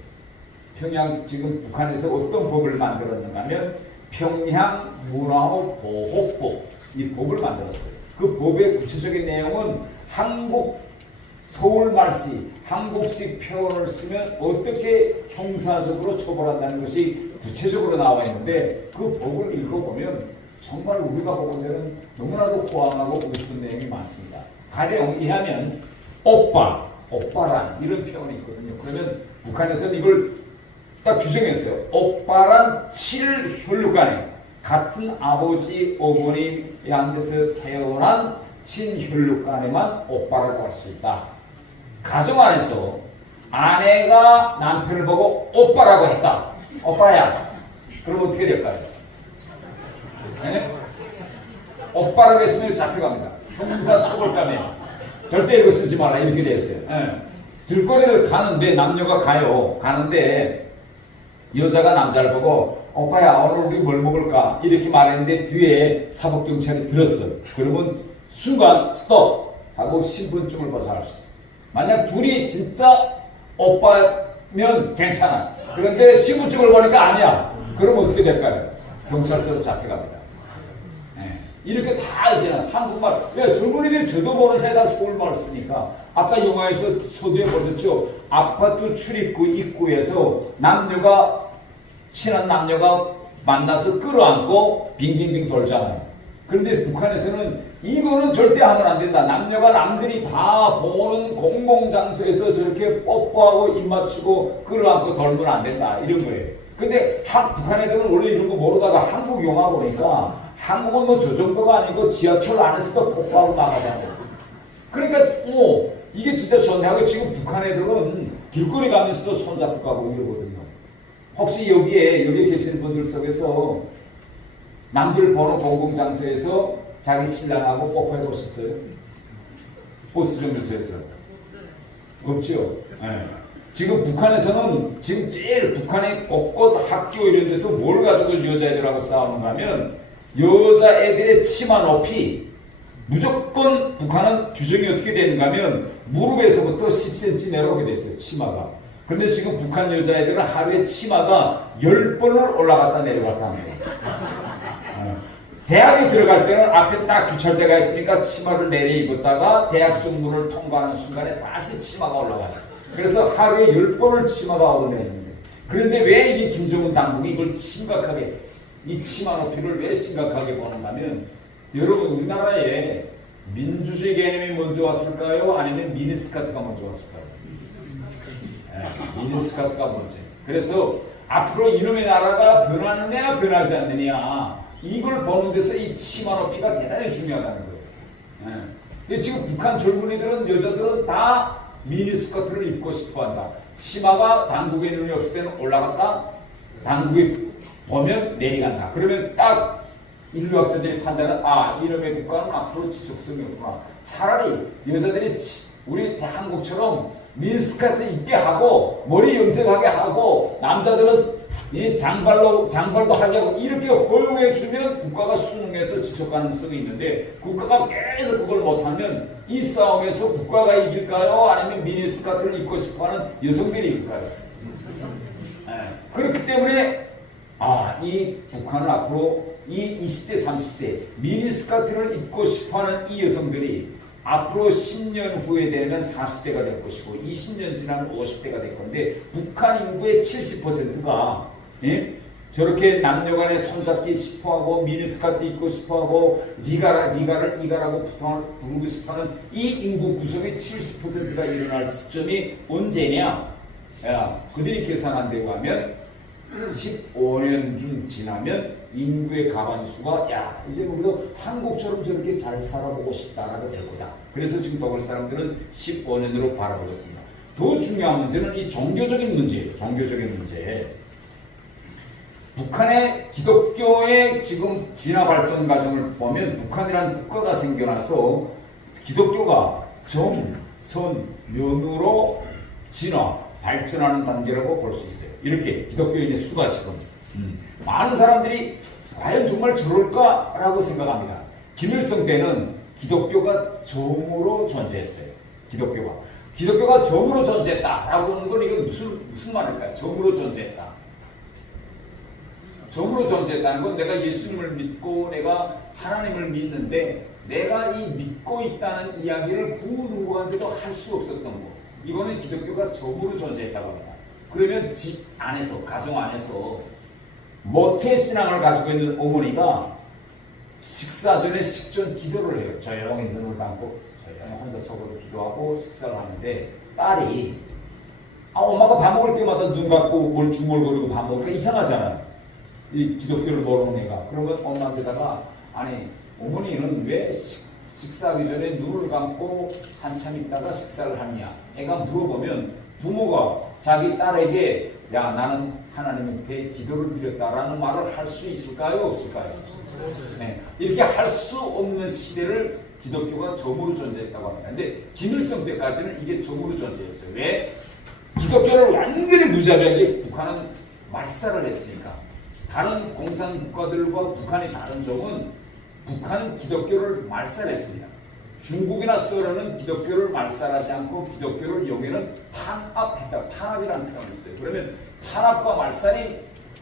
평양 지금 북한에서 어떤 법을 만들었는가 하면 평양 문화호 보호법 이 법을 만들었어요. 그 법의 구체적인 내용은 한국 서울말씨 한국식 표현을 쓰면 어떻게 형사적으로 처벌한다는 것이 구체적으로 나와 있는데 그 법을 읽어보면 정말 우리가 보고는 너무나도 호황하고 우스운 내용이 많습니다. 가령 이하면 오빠란 이런 표현이 있거든요. 그러면 북한에서는 이걸 딱 규정했어요. 오빠란 7혈육간에 같은 아버지, 어머니 양에서 태어난 친혈육간에만 오빠라고 할 수 있다. 가정 안에서 아내가 남편을 보고 오빠라고 했다. 오빠야. 그럼 어떻게 될까요? 네? 오빠라고 했으면 잡혀갑니다. 형사처벌감에 절대 이거 쓰지 마라 이렇게 돼 있어요. 네. 길거리를 가는데 남녀가 가는데 여자가 남자를 보고 오빠야 오늘 우리 뭘 먹을까 이렇게 말했는데 뒤에 사법경찰이 들었어. 그러면 순간 스톱 하고 신분증을 벗어날 수 있어. 만약 둘이 진짜 오빠면 괜찮아. 그런데 신분증을 보니까 아니야. 그럼 어떻게 될까요? 경찰서로 잡혀갑니다. 네. 이렇게 다 이제 한국말, 왜 젊은이들이 저도 모르는 사이에 다 서울말 쓰니까 아까 영화에서 서두에 보셨죠? 아파트 출입구 입구에서 남녀가 친한 남녀가 만나서 끌어안고 빙빙빙 돌잖아요. 그런데 북한에서는 이거는 절대 하면 안 된다. 남녀가 남들이 다 보는 공공장소에서 저렇게 뽀뽀하고 입 맞추고 끌어안고 돌면 안 된다. 이런 거예요. 근데 북한 애들은 원래 이런 거 모르다가 한국 영화 보니까 한국은 뭐 저 정도가 아니고 지하철 안에서도 뽀뽀하고 나가잖아요. 그러니까 이게 진짜 좋네 하고 지금 북한 애들은 길거리 가면서도 손잡고 가고 이러거든요. 혹시 여기에 계시는 분들 속에서 남들 보는 공공장소에서 자기 신랑하고 뽀뽀해 보셨어요? 버스정류소에서? 없죠? 네. 지금 북한에서는 지금 제일 북한의 곳곳 학교 이런 데서 뭘 가지고 여자애들하고 싸우는가 하면 여자애들의 치마 높이 무조건 북한은 규정이 어떻게 되는가 하면 무릎에서부터 10cm 내려오게 돼 있어요. 치마가. 근데 지금 북한 여자애들은 하루에 치마가 10번을 올라갔다 내려갔다 하는 거예요. 대학에 들어갈 때는 앞에 딱 규철대가 있으니까 치마를 내려 입었다가 대학 정문을 통과하는 순간에 다시 치마가 올라가요. 그래서 하루에 10번을 치마가 오르내는데 그런데 왜 이 김정은 당국이 이걸 심각하게 이 치마 높이를 왜 심각하게 보는가 하면 여러분 우리나라에 민주주의 개념이 먼저 왔을까요? 아니면 미니스커트가 먼저 왔을까요? 미니스커트가 먼저. 그래서 앞으로 이놈의 나라가 변하느냐 변하지 않느냐 이걸 보는 데서 이 치마 높이가 대단히 중요하다는 거예요. 근데 지금 북한 젊은이들은 여자들은 다 미니스커트를 입고 싶어한다. 치마가 당국의 눈이 없을 때는 올라갔다. 당국이 보면 내려간다. 그러면 딱 인류학자들이 판단은 이놈의 국가는 앞으로 지속성이 없구나. 차라리 여자들이 우리 한국처럼 미니스커트 입게 하고 머리 염색하게 하고 남자들은 이 장발도 하게 하고 이렇게 허용해 주면 국가가 수능해서 지속 가능성이 있는데 국가가 계속 그걸 못하면 이 싸움에서 국가가 이길까요? 아니면 미니스커트를 입고 싶어하는 여성들이 이길까요? 그렇기 때문에 이 북한은 앞으로 이 20대 30대 미니스커트를 입고 싶어하는 이 여성들이 앞으로 10년 후에 되면 40대가 될 것이고 20년 지나면 50대가 될 건데 북한 인구의 70%가 저렇게 남녀간에 손잡기 싶어하고 미니스커트 입고 싶어하고 니가라고 부르고 싶어하는 이 인구 구성의 70%가 일어날 시점이 언제냐? 그들이 계산한다고 하면 15년쯤 지나면 인구의 가반수가 이제 우리도 한국처럼 저렇게 잘 살아보고 싶다라고 될 거다. 그래서 지금 더블 사람들은 15년으로 바라보겠습니다. 더 중요한 문제는 이 종교적인 문제예요. 종교적인 문제. 북한의 기독교의 지금 진화 발전 과정을 보면 북한이라는 국가가 생겨나서 기독교가 정, 선, 면으로 진화, 발전하는 단계라고 볼 수 있어요. 이렇게 기독교인의 수가 지금 많은 사람들이 과연 정말 저럴까라고 생각합니다. 김일성 때는 기독교가 정으로 존재했어요. 기독교가 정으로 존재했다라고 하는 건 이건 무슨 말일까요? 정으로 존재했다. 정으로 존재했다는 건 내가 예수님을 믿고 내가 하나님을 믿는데 내가 이 믿고 있다는 이야기를 그 누구한테도 할 수 없었던 거. 이거는 기독교가 정으로 존재했다고 합니다. 그러면 집 안에서, 가정 안에서 모태신앙을 가지고 있는 어머니가 식사 전에 식전 기도를 해요. 조용히 눈을 감고 조용히 혼자 속으로 기도하고 식사를 하는데 딸이 엄마가 밥 먹을 때마다 눈 감고 뭘 중얼거리고 밥 먹으니까 이상하잖아요. 이 기독교를 모르는 애가. 그러면 엄마한테다가 어머니는 왜 식사하기 전에 눈을 감고 한참 있다가 식사를 하느냐. 애가 물어보면 부모가 자기 딸에게 나는 하나님한테 기도를 드렸다라는 말을 할 수 있을까요? 없을까요? 이렇게 할 수 없는 시대를 기독교가 정으로 존재했다고 합니다. 근데 김일성 때까지는 이게 정으로 존재했어요. 왜? 기독교를 완전히 무자비하게 북한은 말살을 했으니까. 다른 공산국가들과 북한의 다른 점은 북한은 기독교를 말살했습니다. 중국이나 소련은 기독교를 말살하지 않고 기독교를 여기는 탄압했다. 탄압이라는 표현을 써요. 그러면 탄압과 말살이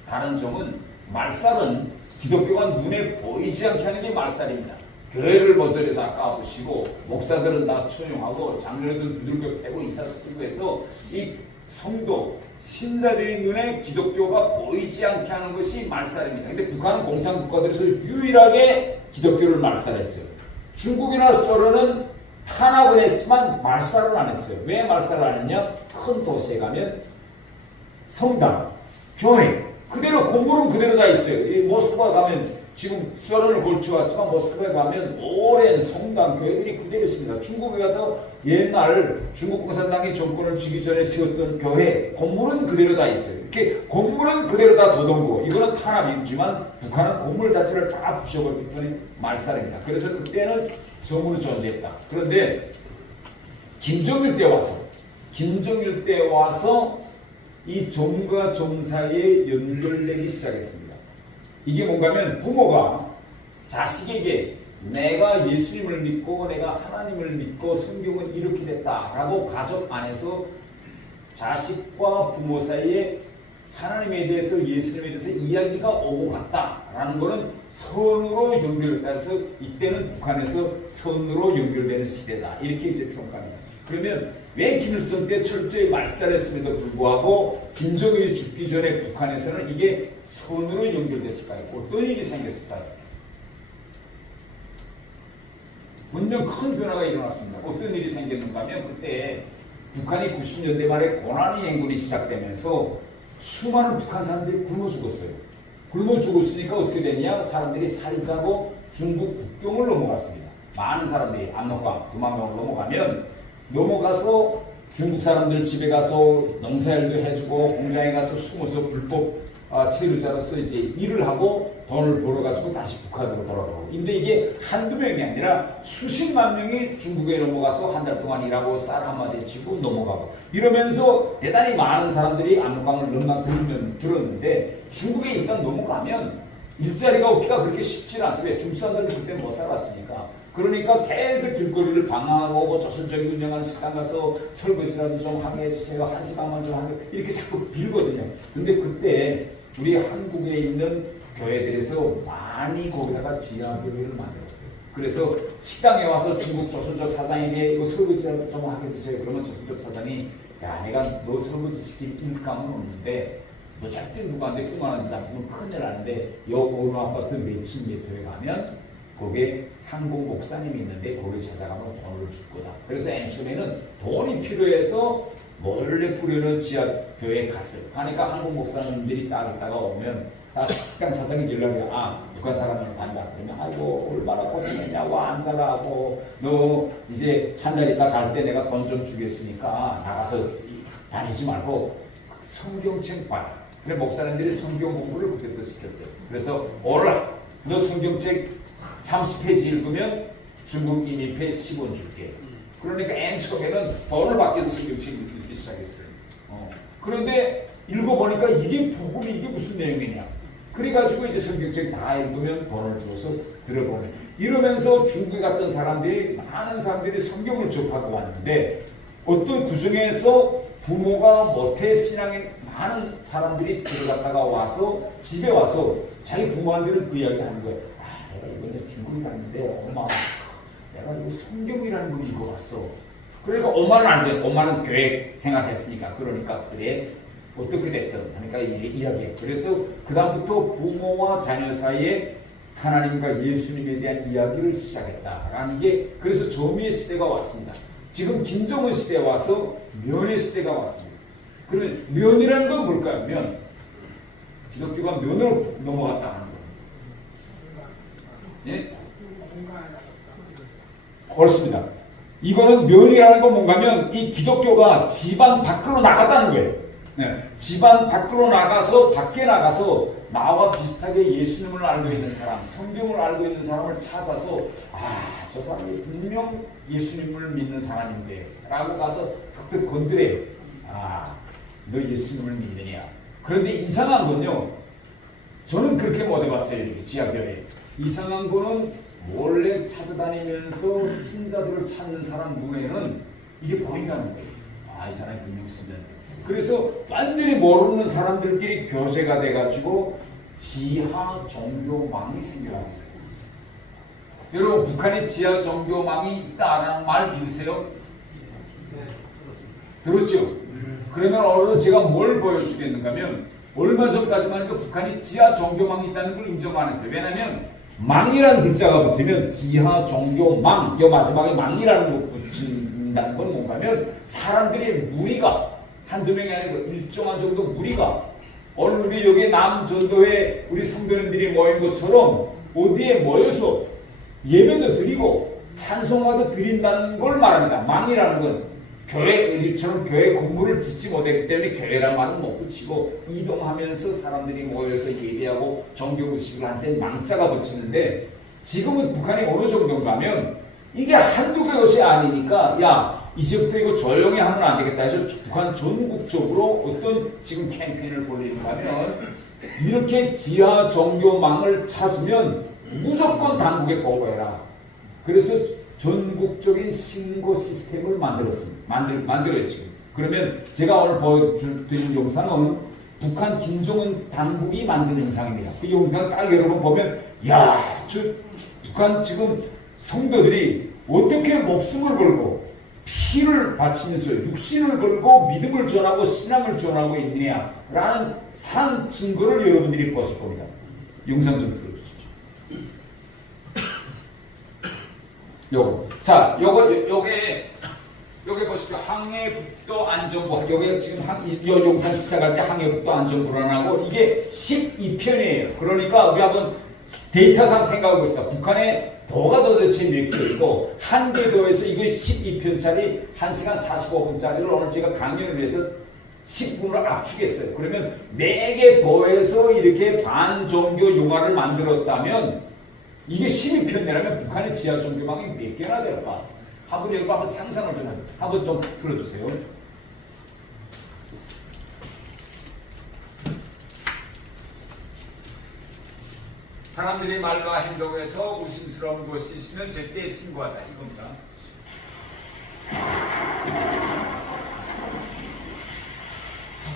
다른 점은 말살은 기독교가 눈에 보이지 않게 하는 게 말살입니다. 교회를 모델에 다 까부시고 목사들은 다 처용하고 장로들은 두들겨 패고 이사시키고 해서 이 성도 신자들의 눈에 기독교가 보이지 않게 하는 것이 말살입니다. 근데 북한은 공산국가들에서 유일하게 기독교를 말살했어요. 중국이나 소련은 탄압을 했지만 말살을 안 했어요. 왜 말살을 안 했냐? 큰 도시에 가면 성당, 교회 그대로 건물은 그대로 다 있어요. 이 모스크바 가면 지금 소련을 걸쳐왔지만 모스크바에 가면 오랜 성당 교회들이 그대로 있습니다. 중국에 가도 옛날 중국 공산당이 정권을 쥐기 전에 세웠던 교회 건물은 그대로 다 있어요. 이렇게 건물은 그대로 다 도동고 이거는 탄압이지만 북한은 건물 자체를 다 부셔버렸기 때문에 말살입니다. 그래서 그때는 정으로 존재했다. 그런데 김정일 때 와서 이 종과 종 사이에 연결되기 시작했습니다. 이게 뭔가면 부모가 자식에게 내가 예수님을 믿고 내가 하나님을 믿고 성경은 이렇게 됐다라고 가족 안에서 자식과 부모 사이에 하나님에 대해서 예수님에 대해서 이야기가 오고 갔다라는 것은 선으로 연결돼서 이때는 북한에서 선으로 연결되는 시대다 이렇게 이제 평가합니다. 그러면 왜 김일성 때 철저히 말살했음에도 불구하고 김정일이 죽기 전에 북한에서는 이게 선으로 연결됐을까요? 어떤 일이 생겼을까요? 분명 큰 변화가 일어났습니다. 어떤 일이 생겼는가 하면 그때 북한이 90년대 말에 고난의 행군이 시작되면서 수많은 북한 사람들이 굶어 죽었어요. 굶어 죽었으니까 어떻게 되냐? 사람들이 살자고 중국 국경을 넘어갔습니다. 많은 사람들이 압록강, 금암강을 넘어가서 중국 사람들 집에 가서 농사일도 해주고 공장에 가서 숨어서 불법 체류자로서 이제 일을 하고 돈을 벌어가지고 다시 북한으로 돌아가고. 근데 이게 한두 명이 아니라 수십만 명이 중국에 넘어가서 한 달 동안 일하고 쌀 한마디 쥐고 넘어가고. 이러면서 대단히 많은 사람들이 압록강을 넘나들면 들었는데 중국에 일단 넘어가면 일자리가 없기가 그렇게 쉽지 않고 왜 중국 사람들은 그때 못 살았으니까. 그러니까 계속 길거리를 방황하고 뭐 조선적인 운영하는 식당 가서 설거지라도 좀 하게 해주세요. 한 시간만 좀 하게 이렇게 자꾸 빌거든요. 근데 그때 우리 한국에 있는 교회들에서 많이 거기다가 지하교회를 만들었어요. 그래서 식당에 와서 중국 조선족 사장에게 이거 설거지라도 좀 하게 해주세요. 그러면 조선족 사장이 야 내가 너 설거지 시킬 인감은 없는데 너 절대 누구한테 꿍하는지 잡으면 큰일 나는데 요 어느 아파트 몇층 몇호에 가면 거기에 한국 목사님이 있는데 거기 찾아가면 돈을 줄 거다. 그래서 맨 처음에는 돈이 필요해서 몰래 뿌리는 지하 교회에 갔어요. 그러니까 한국 목사님들이 따르다가 오면 다 식당 사장이 연락해. 북한 사람이 간다. 그러면 아이고 얼마나 고생했냐. 와 앉아라 하고 너 이제 한 달 있다 갈 때 내가 돈 좀 주겠으니까 나가서 다니지 말고 성경책 봐라. 그래 목사님들이 성경 공부를 그때부터 시켰어요. 그래서 오라 너 성경책 30페이지 읽으면 중국 인입회 10원 줄게. 그러니까 맨 처음에는 돈을 받기서 성경책 읽기 시작했어요. 그런데 읽어보니까 이게 복음이 이게 무슨 내용이냐. 그래가지고 이제 성경책 다 읽으면 돈을 주어서 들어보면 이러면서 중국에 갔던 사람들이 많은 사람들이 성경을 접하고 왔는데 어떤 구중에서 부모가 모태 신앙에 많은 사람들이 들어갔다가 와서 집에 와서 자기 부모한테는 그 이야기 하는 거예요. 내가 이번에 중국에 갔는데 엄마 내가 이거 성경이라는 걸 읽어봤어. 그러니까 엄마는 안 돼. 엄마는 교회 생활했으니까. 그러니까 그래 어떻게 됐든 하니까 이야기해. 그래서 그 다음부터 부모와 자녀 사이에 하나님과 예수님에 대한 이야기를 시작했다라는 게 그래서 조미의 시대가 왔습니다. 지금 김정은 시대에 와서 면의 시대가 왔습니다. 그러면 면이라는 건 뭘까요? 면. 기독교가 면으로 넘어갔다 하는 거예요. 예? 옳습니다. 이거는 면이라는 건 뭔가면 이 기독교가 집안 밖으로 나갔다는 거예요. 네. 집안 밖으로 나가서 밖에 나가서 나와 비슷하게 예수님을 알고 있는 사람, 성경을 알고 있는 사람을 찾아서 저 사람이 분명 예수님을 믿는 사람인데 라고 가서 툭툭 건드려요. 너 예수님을 믿느냐. 그런데 이상한 건요. 저는 그렇게 못 해봤어요. 이렇게 지하교회. 이상한 거는 몰래 찾아다니면서 신자들을 찾는 사람 눈에는 이게 보인다는 거예요. 아, 이 사람이 분명 신자인데. 그래서 완전히 모르는 사람들끼리 교제가 돼가지고 지하 종교망이 생겨나고 있어요. 여러분, 북한에 지하 종교망이 있다라는 말 믿으세요? 들었죠? 그러면 오늘 제가 뭘 보여주겠는가 하면 얼마 전까지만 해도 북한이 지하 종교망이 있다는 걸 인정 안 했어요. 왜냐하면 망이라는 글자가 붙으면 지하 종교망, 요 마지막에 망이라는 거 붙인다는 건 뭔가 하면 사람들의 무리가 한두 명이 아니고 일정한 정도 무리가 오늘 우리 여기 남전도에 우리 성도님들이 모인 것처럼 어디에 모여서 예배도 드리고 찬송화도 드린다는 걸 말합니다. 망이라는 건 교회처럼 교회 건물을 짓지 못했기 때문에 교회란 말은 못 붙이고 이동하면서 사람들이 모여서 예배하고 종교의식을 할 때 망자가 붙이는데 지금은 북한이 어느 정도인가 하면 이게 한두 곳이 아니니까 야 이제부터 이거 조용히 하면 안 되겠다 해서 북한 전국적으로 어떤 지금 캠페인을 벌리는가 하면 이렇게 지하 종교망을 찾으면 무조건 당국에 보고해라. 그래서 전국적인 신고 시스템을 만들었습니다. 만들었죠. 그러면 제가 오늘 보여드린 영상은 북한 김정은 당국이 만든 영상입니다. 그 영상 딱 여러분 보면 야, 북한 지금 성도들이 어떻게 목숨을 걸고 피를 바치면서 육신을 걸고 믿음을 전하고 신앙을 전하고 있느냐라는 산 증거를 여러분들이 보실 겁니다. 영상 좀 틀어주시죠. 요게 보십시오. 항해북도 안전부. 요게 지금 요 영상 시작할 때 항해북도 안전불안하고 이게 12편이에요. 그러니까 우리 한번 데이터상 생각해 봅시다. 북한에 도가 도대체 몇 개이고 한 개 도에서 이거 12편짜리 1시간 45분짜리를 오늘 제가 강연을 해서 10분을 압축했어요. 그러면 4개 도에서 이렇게 반종교 영화를 만들었다면 이게 12편이라면 북한의 지하 종교망이 몇 개나 될까? 한번 여러분 한번 상상을 좀 합니다. 한번 좀 들어주세요. 사람들이 말과 행동에서 의심스러운 것이 있으면 제때 신고하자 이겁니다.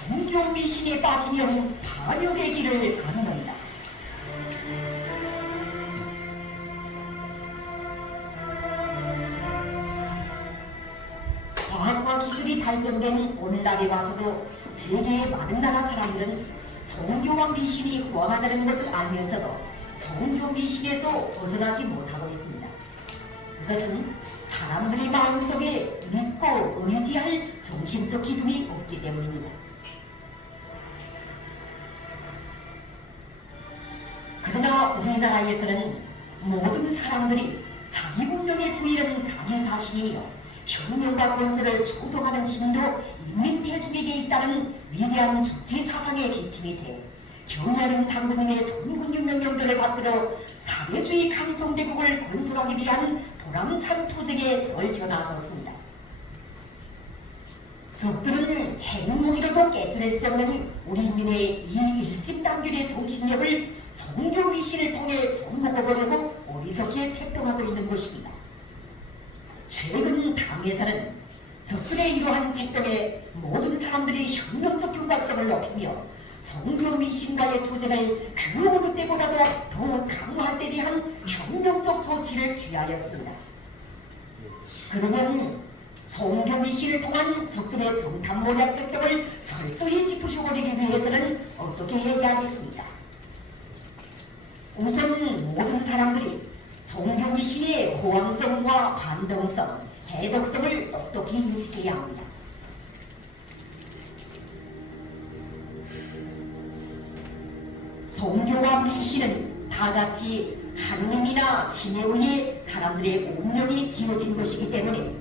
종교 미신에 빠지면 반역의 길을 걷는다. 과학과 기술이 발전된 오늘날에 와서도 세계의 많은 나라 사람들은 종교와 미신이 호황하다는 것을 알면서도 종교 미신에서 벗어나지 못하고 있습니다. 그것은 사람들의 마음속에 믿고 의지할 정신적 기둥이 없기 때문입니다. 그러나 우리나라에서는 모든 사람들이 자기 운명의 주인은 자기 자신이며 혁명과 권세를 주도하는 힘도 인민대중에게 있다는 위대한 주체 사상의 기침이 돼 경례하는 장군님의 선군유 명령들을 받들어 사회주의 강성대국을 건설하기 위한 보람찬 투쟁에 걸쳐 나섰습니다. 적들은 행무기로도 깨뜨릴 수 없는 우리 인민의 이 일심단결의 정신력을 종교 미신을 통해 손목어보려고 어리석게 책동하고 있는 것입니다. 최근 당에서는 적들의 이러한 책동에 모든 사람들이 혁명적 경각성을 높이며 종교 미신과의 투쟁을 그 어느 때보다도 더 강화할 때 대한 혁명적 조치를 취하였습니다. 그러면 종교 미신을 통한 적들의 정탐 모략 책동을 철저히 짚으셔버리기 위해서는 어떻게 해야 하겠습니까? 우선 모든 사람들이 종교 미신의 호황성과 반동성, 해독성을 똑똑히 인식해야 합니다. 종교와 미신은 다같이 하느님이나 신에 의해 사람들의 운명이 지어진 것이기 때문에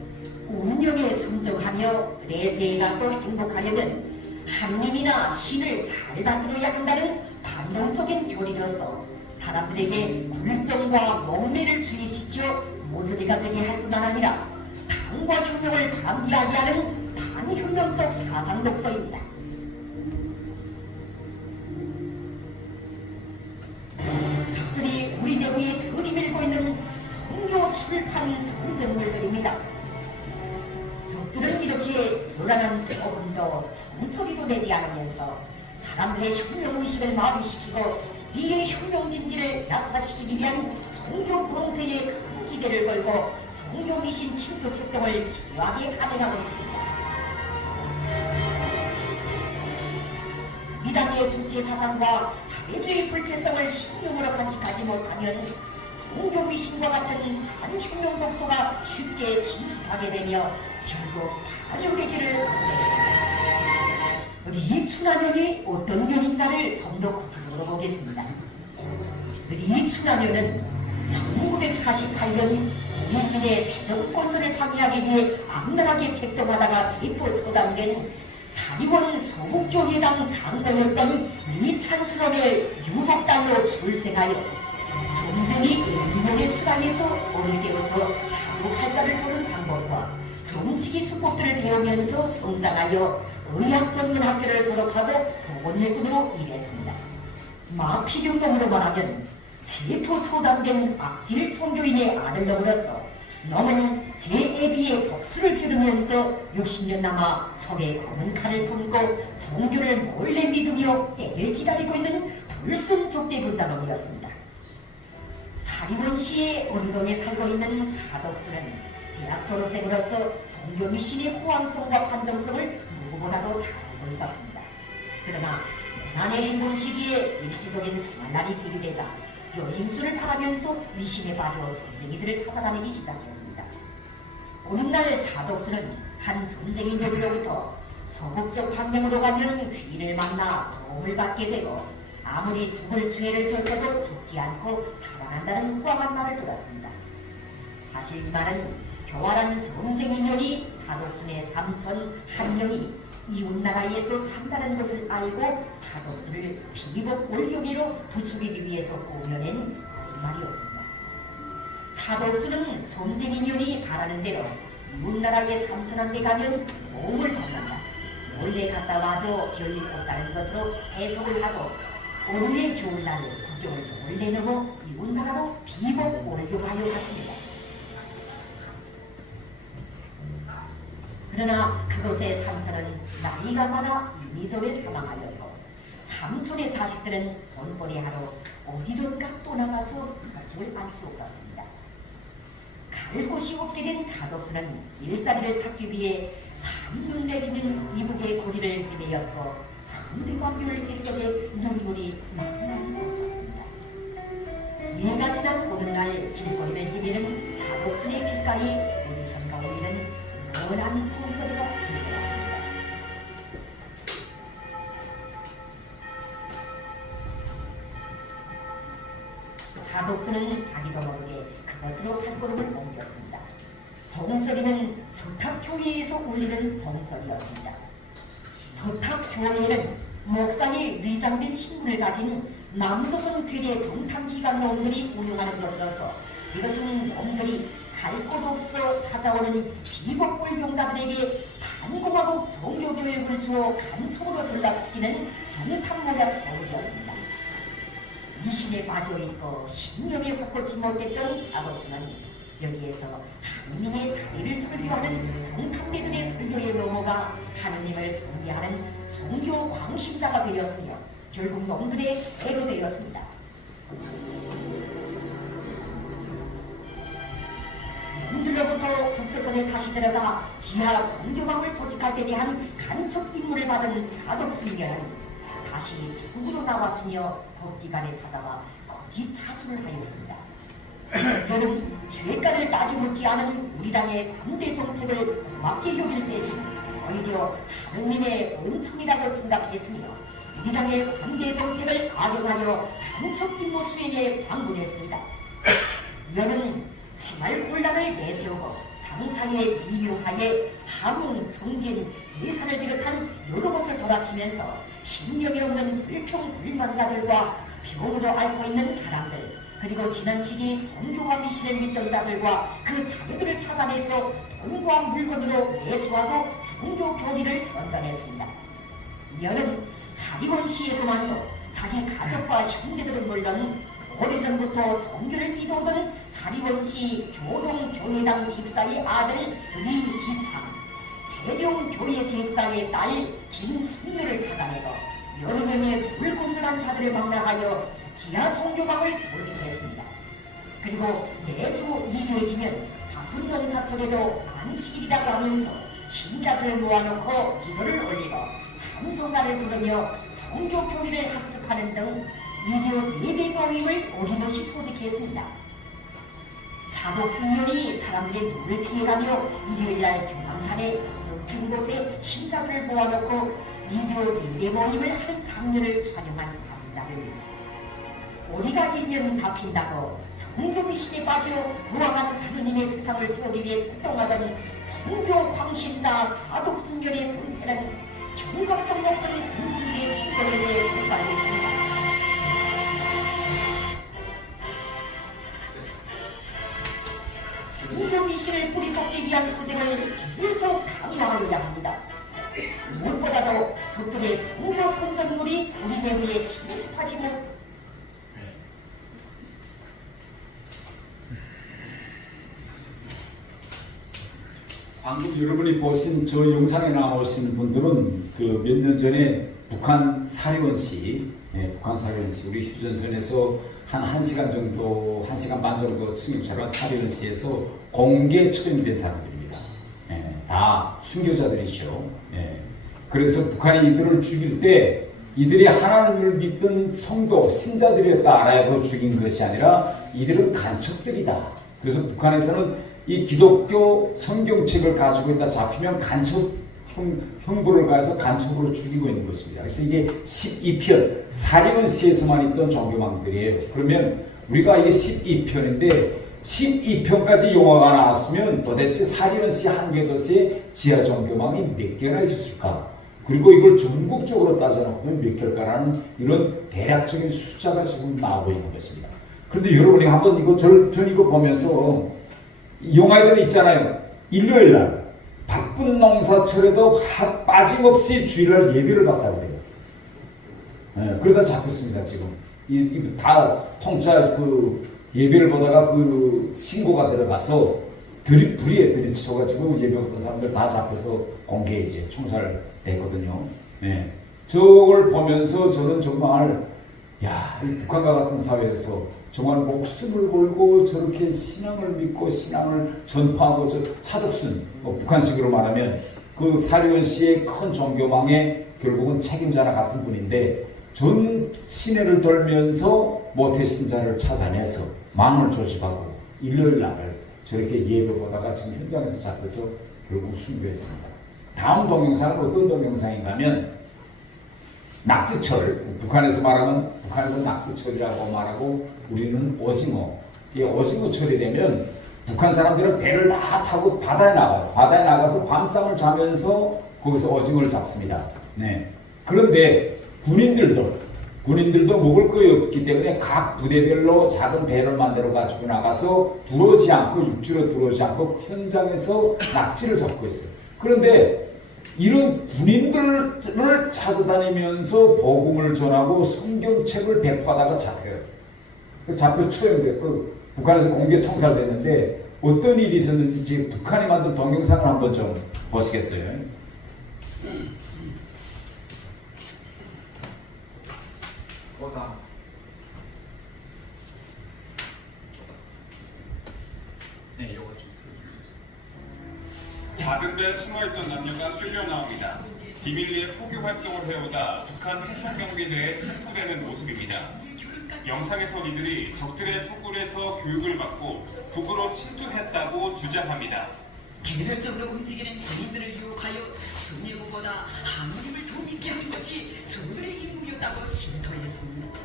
운명에 순종하며 내세에 가서 행복하려면 하느님이나 신을 잘 받들어야 한다는 반동적인 교리로서 사람들에게 굴정과 멍매를 주입시켜 모조리가 되게 할 뿐만 아니라 당과 혁명을 반대하게 하는 반혁명적 사상 독서입니다. 한 성전물들입니다. 적들은 이렇게 요란한 조금도 종소리도 내지 않으면서 사람들의 혁명의식을 마비시키고 이의 혁명진지를 낙하시키기 위한 종교 공세에 큰 기대를 걸고 종교미신 침투 축동을 집요하게 감행하고 있습니다. 이당의 주체 사상과 사회주의 불필성을 신념으로 간직하지 못하면 종교미신과 같은 한 혁명 독소가 쉽게 진수하게 되며 결국 반역의 길을 걷게 됩니다. 이 춘하년이 어떤 년인가를 좀 더 구체적으로 보겠습니다. 이 춘하년은 1948년 국민의 세정권선을 방해하기 위해 악랄하게 책동하다가 체포 처단된 사리원 소국교회당 장로였던 이찬수론의 유목당으로 출생하여 정쟁이 인민의 수강에서 어릴 때부터 사고팔자를 보는 방법과 정치기 수법들을 배우면서 성장하여 의학전문학교를 졸업하고 보건일꾼으로 일했습니다. 마피경동으로 말하면 체포 처단된 악질 종교인의 아들놈으로서 너는 제 애비의 복수를 빌으면서 60년 남아 속에 검은 칼을 품고 종교를 몰래 믿으며 때를 기다리고 있는 불순족대분자놈이었습니다. 사리원시의 언동에 살고 있는 차덕수는 대학 졸업생으로서 종교미신의 호황성과 반동성을 누구보다도 잘 알고 있었습니다. 그러나 고난의 인본 시기에 일시적인 생활날이 제기되자 여행수를 바라면서 미신에 빠져 전쟁이들을 찾아다니기 시작했습니다. 오늘날 차덕수는 한 전쟁인 여기로부터 서북쪽 방향으로 가면 귀인을 만나 도움을 받게 되고 아무리 죽을 죄를 졌어도 죽지 않고 살아난다는 우아한 말을 들었습니다. 사실 이 말은 교활한 전쟁인연이 차덕순의 삼촌 한 명이 이웃나라에서 산다는 것을 알고 차덕수를 비복 올격이로 부추기기 위해서 꾸며낸 거짓말이었습니다. 차덕수는 전쟁인연이 바라는 대로 이웃나라의 삼촌한테 가면 도움을 받는다. 몰래 갔다 와도 별일 없다는 것으로 해석을 하고 올해 겨울날 국경을 몰래 넘어 이웃나라로 비복 올격하여 갔습니다. 그러나 그곳의 삼촌은 나이가 많아 유미점에 사망하였고 삼촌의 자식들은 돈벌이하러 어디론가 떠나가서 소식을 알 수 없었습니다. 갈 곳이 없게 된 차덕수는 일자리를 찾기 위해 산눈 내리는 이북의 고리를 헤매였고 천대관교를 셋속에 눈물이 낭낭히 솟았습니다. 기회가 지난 오늘날 길거리를 헤매는 차덕수의 귓가에 우리선가 울리는 원한 총소리가 들려왔습니다. 차덕수는 자기도 모르게 그것으로 발걸음을 옮겼습니다. 정소리는 서탑교회에서 울리는 정소리였습니다. 서탑교회는 목상에 위장된 신분을 가진 남조선 괴뢰 정탐기관 놈들이 운영하는 것으로서 이것은 놈들이 갈 곳 없어 찾아오는 비복불경자들에게 반공하고 종교교육을 주어 간첩으로 전락시키는 정탐모략 서울이었습니다. 미신에 빠져있고 신념에 혹고치 못했던 차덕수는 여기에서 하느님의 다리를 설교하는 정탐리들의 설교에 넘어가 하느님을 숭배하는 종교 광신자가 되었으며 결국 놈들의 애로 되었습니다. 놈들로부터 국조선에 다시 들어가 지하 종교망을 조직할 때 대한 간첩 임무를 받은 차덕수인견은 다시 중국으로 나왔으며 법기관에 찾아와 거짓 사수를 하였습니다. 그는 죄가를 따지 못지 않은 우리 당의 반대 정책을 고맙게 여길 대신 오히려 하느님의 은총이라고 생각했으며 우리 당의 반대 정책을 악용하여 간첩 임무 수행에 방문했습니다. 이어는 생활곤란을 내세우고 장사에 미묘하게 함흥, 정진, 예산을 비롯한 여러 곳을 돌아치면서 신념이 없는 불평불만자들과 병으로 앓고 있는 사람들 그리고 지난 시기 종교와 미신을 믿던 자들과 그 자녀들을 찾아내서 돈과 물건으로 매수하고 종교 교리를 선전했습니다. 이어는 사리원시에서만도 자기 가족과 형제들은 물론 오래전부터 종교를 기도하던 사리원시 교동교회당 집사의 아들 리기창, 재룡교회 집사의 딸 김순녀를 찾아내고 여러 명의 불건전한 자들을 방랑하여 지하 종교방을 조직했습니다. 그리고 매주 일요일이면 바쁜 영사철에도 안식일이라고 하면서 신자들을 모아놓고 기도를 올리고 찬송가를 부르며 종교 교리를 학습하는 등 일요 예배 모임을 어김없이 조직했습니다. 사독승려이 사람들의 눈을 피해가며 일요일날 교황산에 섞인 곳에 신자들을 모아놓고 일요 예배 모임을 하는 장면을 촬영한 사진자를 우리가 일면 잡힌다고 성교미신에 빠져 부활한 하느님의 세상을 세우기 위해 출동하던 성교 광신자 사독승려의 정체는 경각성 높은 군중들의 신경에 대해 공부하고 있습니다. 성교미신을 뿌리뽑기 위한 투쟁을 계속 강화하여야 합니다. 무엇보다도 적들의 종교 선전물이 우리 내부에 침투하지 못 방금 여러분이 보신 저 영상에 나오신 분들은 그 몇 년 전에 북한 사리원시, 북한 사리원시 우리 휴전선에서 한 1시간 정도, 1시간 반 정도 승용차가 사리원시에서 공개 처형된 사람들입니다. 다 순교자들이죠. 그래서 북한이 이들을 죽일 때 이들이 하나님을 믿던 성도, 신자들이었다 알아야 죽인 것이 아니라 이들은 간첩들이다. 그래서 북한에서는 이 기독교 성경책을 가지고 있다 잡히면 간첩 형벌을 가해서 간첩으로 죽이고 있는 것입니다. 그래서 이게 12편 사리원시에서만 있던 종교망들이에요. 그러면 우리가 이게 12편인데 12편까지 용어가 나왔으면 도대체 사리원시 한 개 도시에 지하 종교망이 몇 개나 있었을까? 그리고 이걸 전국적으로 따져놓으면 몇 개일까라는 이런 대략적인 숫자가 지금 나오고 있는 것입니다. 그런데 여러분이 한번 전 이거 보면서 영화에도 있잖아요. 일요일날 바쁜 농사철에도 빠짐없이 주일날 예배를 받다고 그래요. 그러다 잡혔습니다. 지금 다 통짜 그 예배를 보다가 그 신고가 들어가서 불의에 들이쳐가지고 예배 받던 사람들 다 잡혀서 공개 이제 총살됐거든요. 저걸 보면서 저는 정말 이 북한과 같은 사회에서 정말 목숨을 걸고 저렇게 신앙을 믿고 신앙을 전파하고 차덕순, 북한식으로 말하면 그 사리원시의 큰 종교망의 결국은 책임자나 같은 분인데 전 시내를 돌면서 모태신자를 찾아내서 망을 조직하고 일요일 날 저렇게 예배 보다가 지금 현장에서 잡혀서 결국 순교했습니다. 다음 동영상은 어떤 동영상인가 하면 낙지철, 북한에서 낙지철이라고 말하고 우리는 오징어. 이 오징어철이 되면 북한 사람들은 배를 다 타고 바다에 나가요. 바다에 나가서 밤잠을 자면서 거기서 오징어를 잡습니다. 그런데 군인들도 먹을 거 없기 때문에 각 부대별로 작은 배를 만들어 가지고 나가서 육지로 들어오지 않고 현장에서 낙지를 잡고 있어요. 그런데 이런 군인들을 찾아다니면서 복음을 전하고 성경책을 배포하다가 잡혀요. 잡혀 처형됐고 북한에서 공개 총살됐는데 어떤 일이 있었는지 지금 북한이 만든 동영상을 한번 좀 보시겠어요? 작은 데 숨어있던 남녀가 끌려 나옵니다. 비밀리에 포교 활동을 해오다 북한 해상경비대에 체포되는 모습입니다. 영상에서 이들이 적들의 소굴에서 교육을 받고 북으로 침투했다고 주장합니다. 개별적으로 움직이는 군인들을 유혹하여 순예고보다 하나님을 더 믿게 하는 것이 저들의 임무였다고 신토했습니다.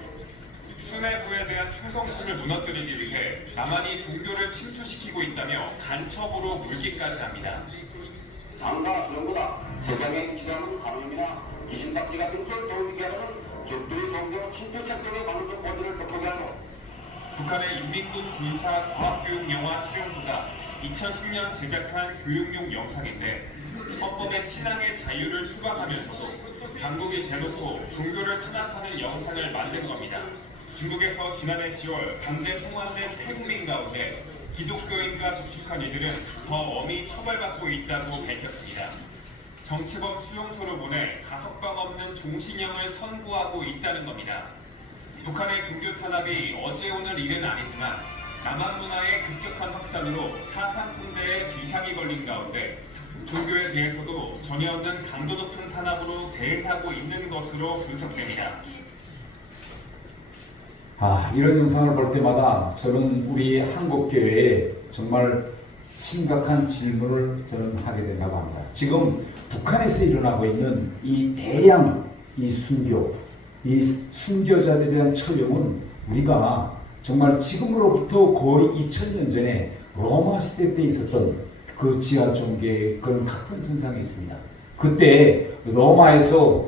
수뇌부에 대한 충성심을 무너뜨리기 위해 남한이 종교를 침투시키고 있다며 간첩으로 물기까지 합니다. 당과 수령보다 세상에 지나는 하나님이나 귀신박쥐 같은 것을 도우게 하는 적들의 종교 침투 작동의 방송 모델을 돋보게 하고 북한의 인민군 군사 과학교육 영화 실용소가 2010년 제작한 교육용 영상인데 헌법의 신앙의 자유를 수반하면서도 당국이 대놓고 종교를 탄압하는 영상을 만든 겁니다. 중국에서 지난해 10월 강제 송환된 태국인 가운데 기독교인과 접촉한 이들은 더 엄히 처벌받고 있다고 밝혔습니다. 정치범 수용소로 보내 가석방 없는 종신형을 선고하고 있다는 겁니다. 북한의 종교 탄압이 어제 오늘 일은 아니지만 남한 문화의 급격한 확산으로 사상 통제에 비상이 걸린 가운데 종교에 대해서도 전혀 없는 강도 높은 탄압으로 대응하고 있는 것으로 분석됩니다. 이런 영상을 볼 때마다 저는 우리 한국교회에 정말 심각한 질문을 저는 하게 된다고 합니다. 지금 북한에서 일어나고 있는 이 대량 이 순교자들에 대한 처형은 우리가 정말 지금으로부터 거의 2000년 전에 로마 시대 때 있었던 그 지하 종교의 그런 같은 현상이 있습니다. 그때 로마에서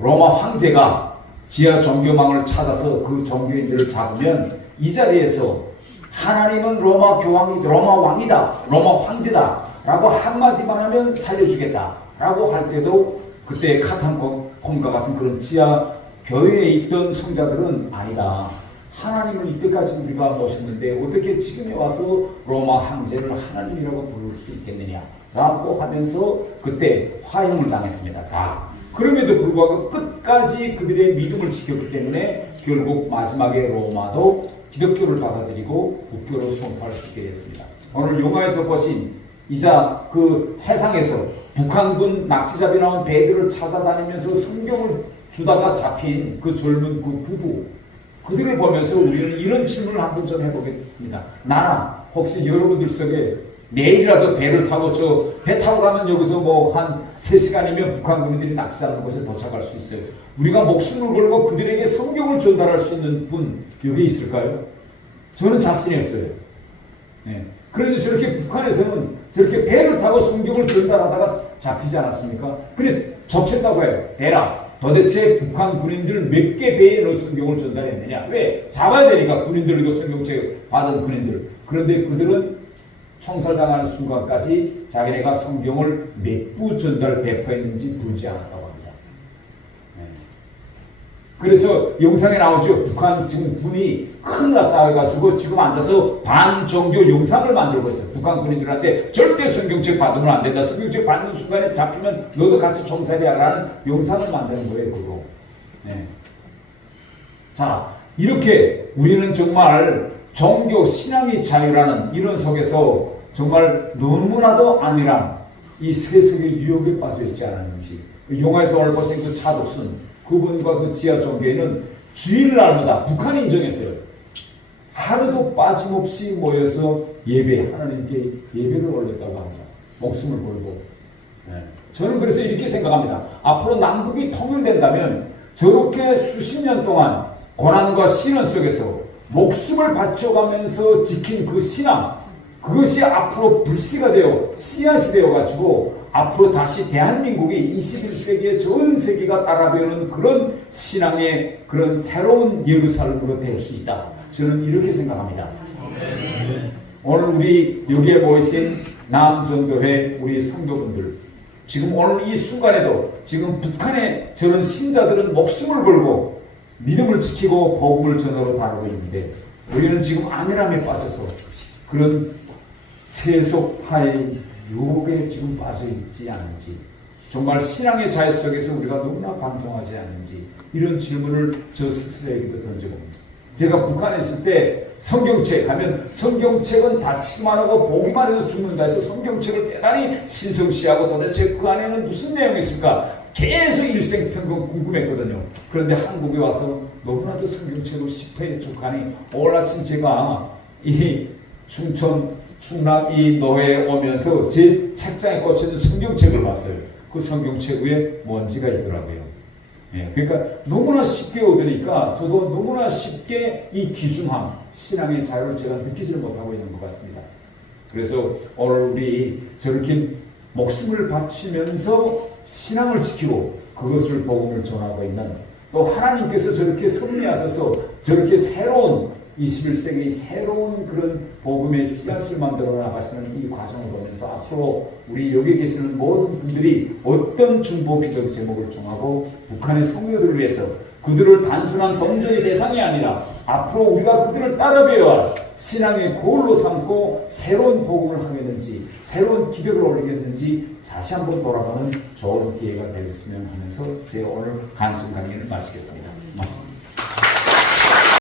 로마 황제가 지하 종교망을 찾아서 그 종교인들을 잡으면 이 자리에서 하나님은 로마 왕이다, 로마 황제다 라고 한마디만 하면 살려주겠다 라고 할 때도 그때 카탄콤과 같은 그런 지하 교회에 있던 성자들은 아니다. 하나님을 이때까지 우리가 모셨는데 어떻게 지금에 와서 로마 황제를 하나님이라고 부를 수 있겠느냐 라고 하면서 그때 화형을 당했습니다. 다. 그럼에도 불구하고 끝까지 그들의 믿음을 지켰기 때문에 결국 마지막에 로마도 기독교를 받아들이고 국교로 선포할 수 있게 됐습니다. 오늘 영화에서 보신 이자 그 해상에서 북한군 납치잡이 나온 배들을 찾아다니면서 성경을 주다가 잡힌 그 젊은 그 부부, 그들을 보면서 우리는 이런 질문을 한번 좀 해보겠습니다. 나나 혹시 여러분들 속에 내일이라도 배를 타고 저 배 타고 가면 여기서 뭐 한 3시간이면 북한 군인들이 납치하는 곳에 도착할 수 있어요. 우리가 목숨을 걸고 그들에게 성경을 전달할 수 있는 분 여기 있을까요? 저는 자신이 없어요. 네. 그런데 저렇게 북한에서는 저렇게 배를 타고 성경을 전달하다가 잡히지 않았습니까? 그래서 족친다고 해요. 배라. 도대체 북한 군인들 몇 개 배에 너 성경을 전달했느냐? 왜? 잡아야 되니까 군인들도 성경책 받은 군인들. 그런데 그들은 총살당하는 순간까지 자기네가 성경을 몇 부 전달 배포했는지 보지 않았다고 합니다. 네. 그래서 영상에 나오죠. 북한 지금 군이 큰일 났다 해가지고 지금 앉아서 반종교 영상을 만들고 있어요. 북한 군인들한테 절대 성경책 받으면 안 된다. 성경책 받는 순간에 잡히면 너도 같이 총살이야 라는 영상을 만드는 거예요. 그거. 네. 자, 이렇게 우리는 정말 종교 신앙의 자유라는 이런 속에서 정말 너무나도 안일한 이 세속의 유혹에 빠져 있지 않았는지. 영화에서 오늘 보신 그 차독순 그분과 그 지하 종교에는 주일날마다 북한이 인정했어요. 하루도 빠짐없이 모여서 예배, 하나님께 예배를 올렸다고 하죠. 목숨을 걸고. 네. 저는 그래서 이렇게 생각합니다. 앞으로 남북이 통일된다면 저렇게 수십 년 동안 고난과 신원 속에서 목숨을 바쳐가면서 지킨 그 신앙, 그것이 앞으로 불씨가 되어 씨앗이 되어가지고 앞으로 다시 대한민국이 21세기의 전 세계가 따라배우는 그런 신앙의 그런 새로운 예루살렘으로 될 수 있다. 저는 이렇게 생각합니다. 오늘 우리 여기에 모이신 남전도회 우리 성도분들, 지금 오늘 이 순간에도 지금 북한의 저런 신자들은 목숨을 걸고 믿음을 지키고 복음을 전하러 다루고 있는데 우리는 지금 안일함에 빠져서 그런 세속화의 유혹에 지금 빠져 있지 않은지, 정말 신앙의 자유 속에서 우리가 너무나 방종하지 않는지 이런 질문을 저 스스로에게도 던져봅니다. 제가 북한에 있을 때 성경책 하면 성경책은 다치기만 하고 보기만 해도 죽는다 해서 성경책을 대단히 신성시하고 도대체 그 안에는 무슨 내용이 있을까 계속 일생평균 궁금했거든요. 그런데 한국에 와서 너무나도 성경책을 10회에 족하니 오늘 아침 제가 이 충남 이 노회에 오면서 제 책장에 꽂혀있는 성경책을 봤어요. 그 성경책 위에 먼지가 있더라고요. 예, 그러니까 너무나 쉽게 얻으니까 저도 너무나 쉽게 이 기순함, 신앙의 자유를 제가 느끼지를 못하고 있는 것 같습니다. 그래서 오늘 우리 저렇게 목숨을 바치면서 신앙을 지키고 그것을 복음을 전하고 있는, 또 하나님께서 저렇게 섭리하셔서 저렇게 새로운 21세기의 새로운 그런 복음의 씨앗을 만들어 나가시는 이 과정을 보면서 앞으로 우리 여기 계시는 모든 분들이 어떤 중보 기도 제목을 정하고 북한의 성도들을 위해서 그들을 단순한 동정의 대상이 아니라 앞으로 우리가 그들을 따라 배워 신앙의 고울로 삼고 새로운 복음을 하겠는지 새로운 기력을 올리겠는지 다시 한번 돌아보는 좋은 기회가 되었으면 하면서 제 오늘 간증 강의를 마치겠습니다.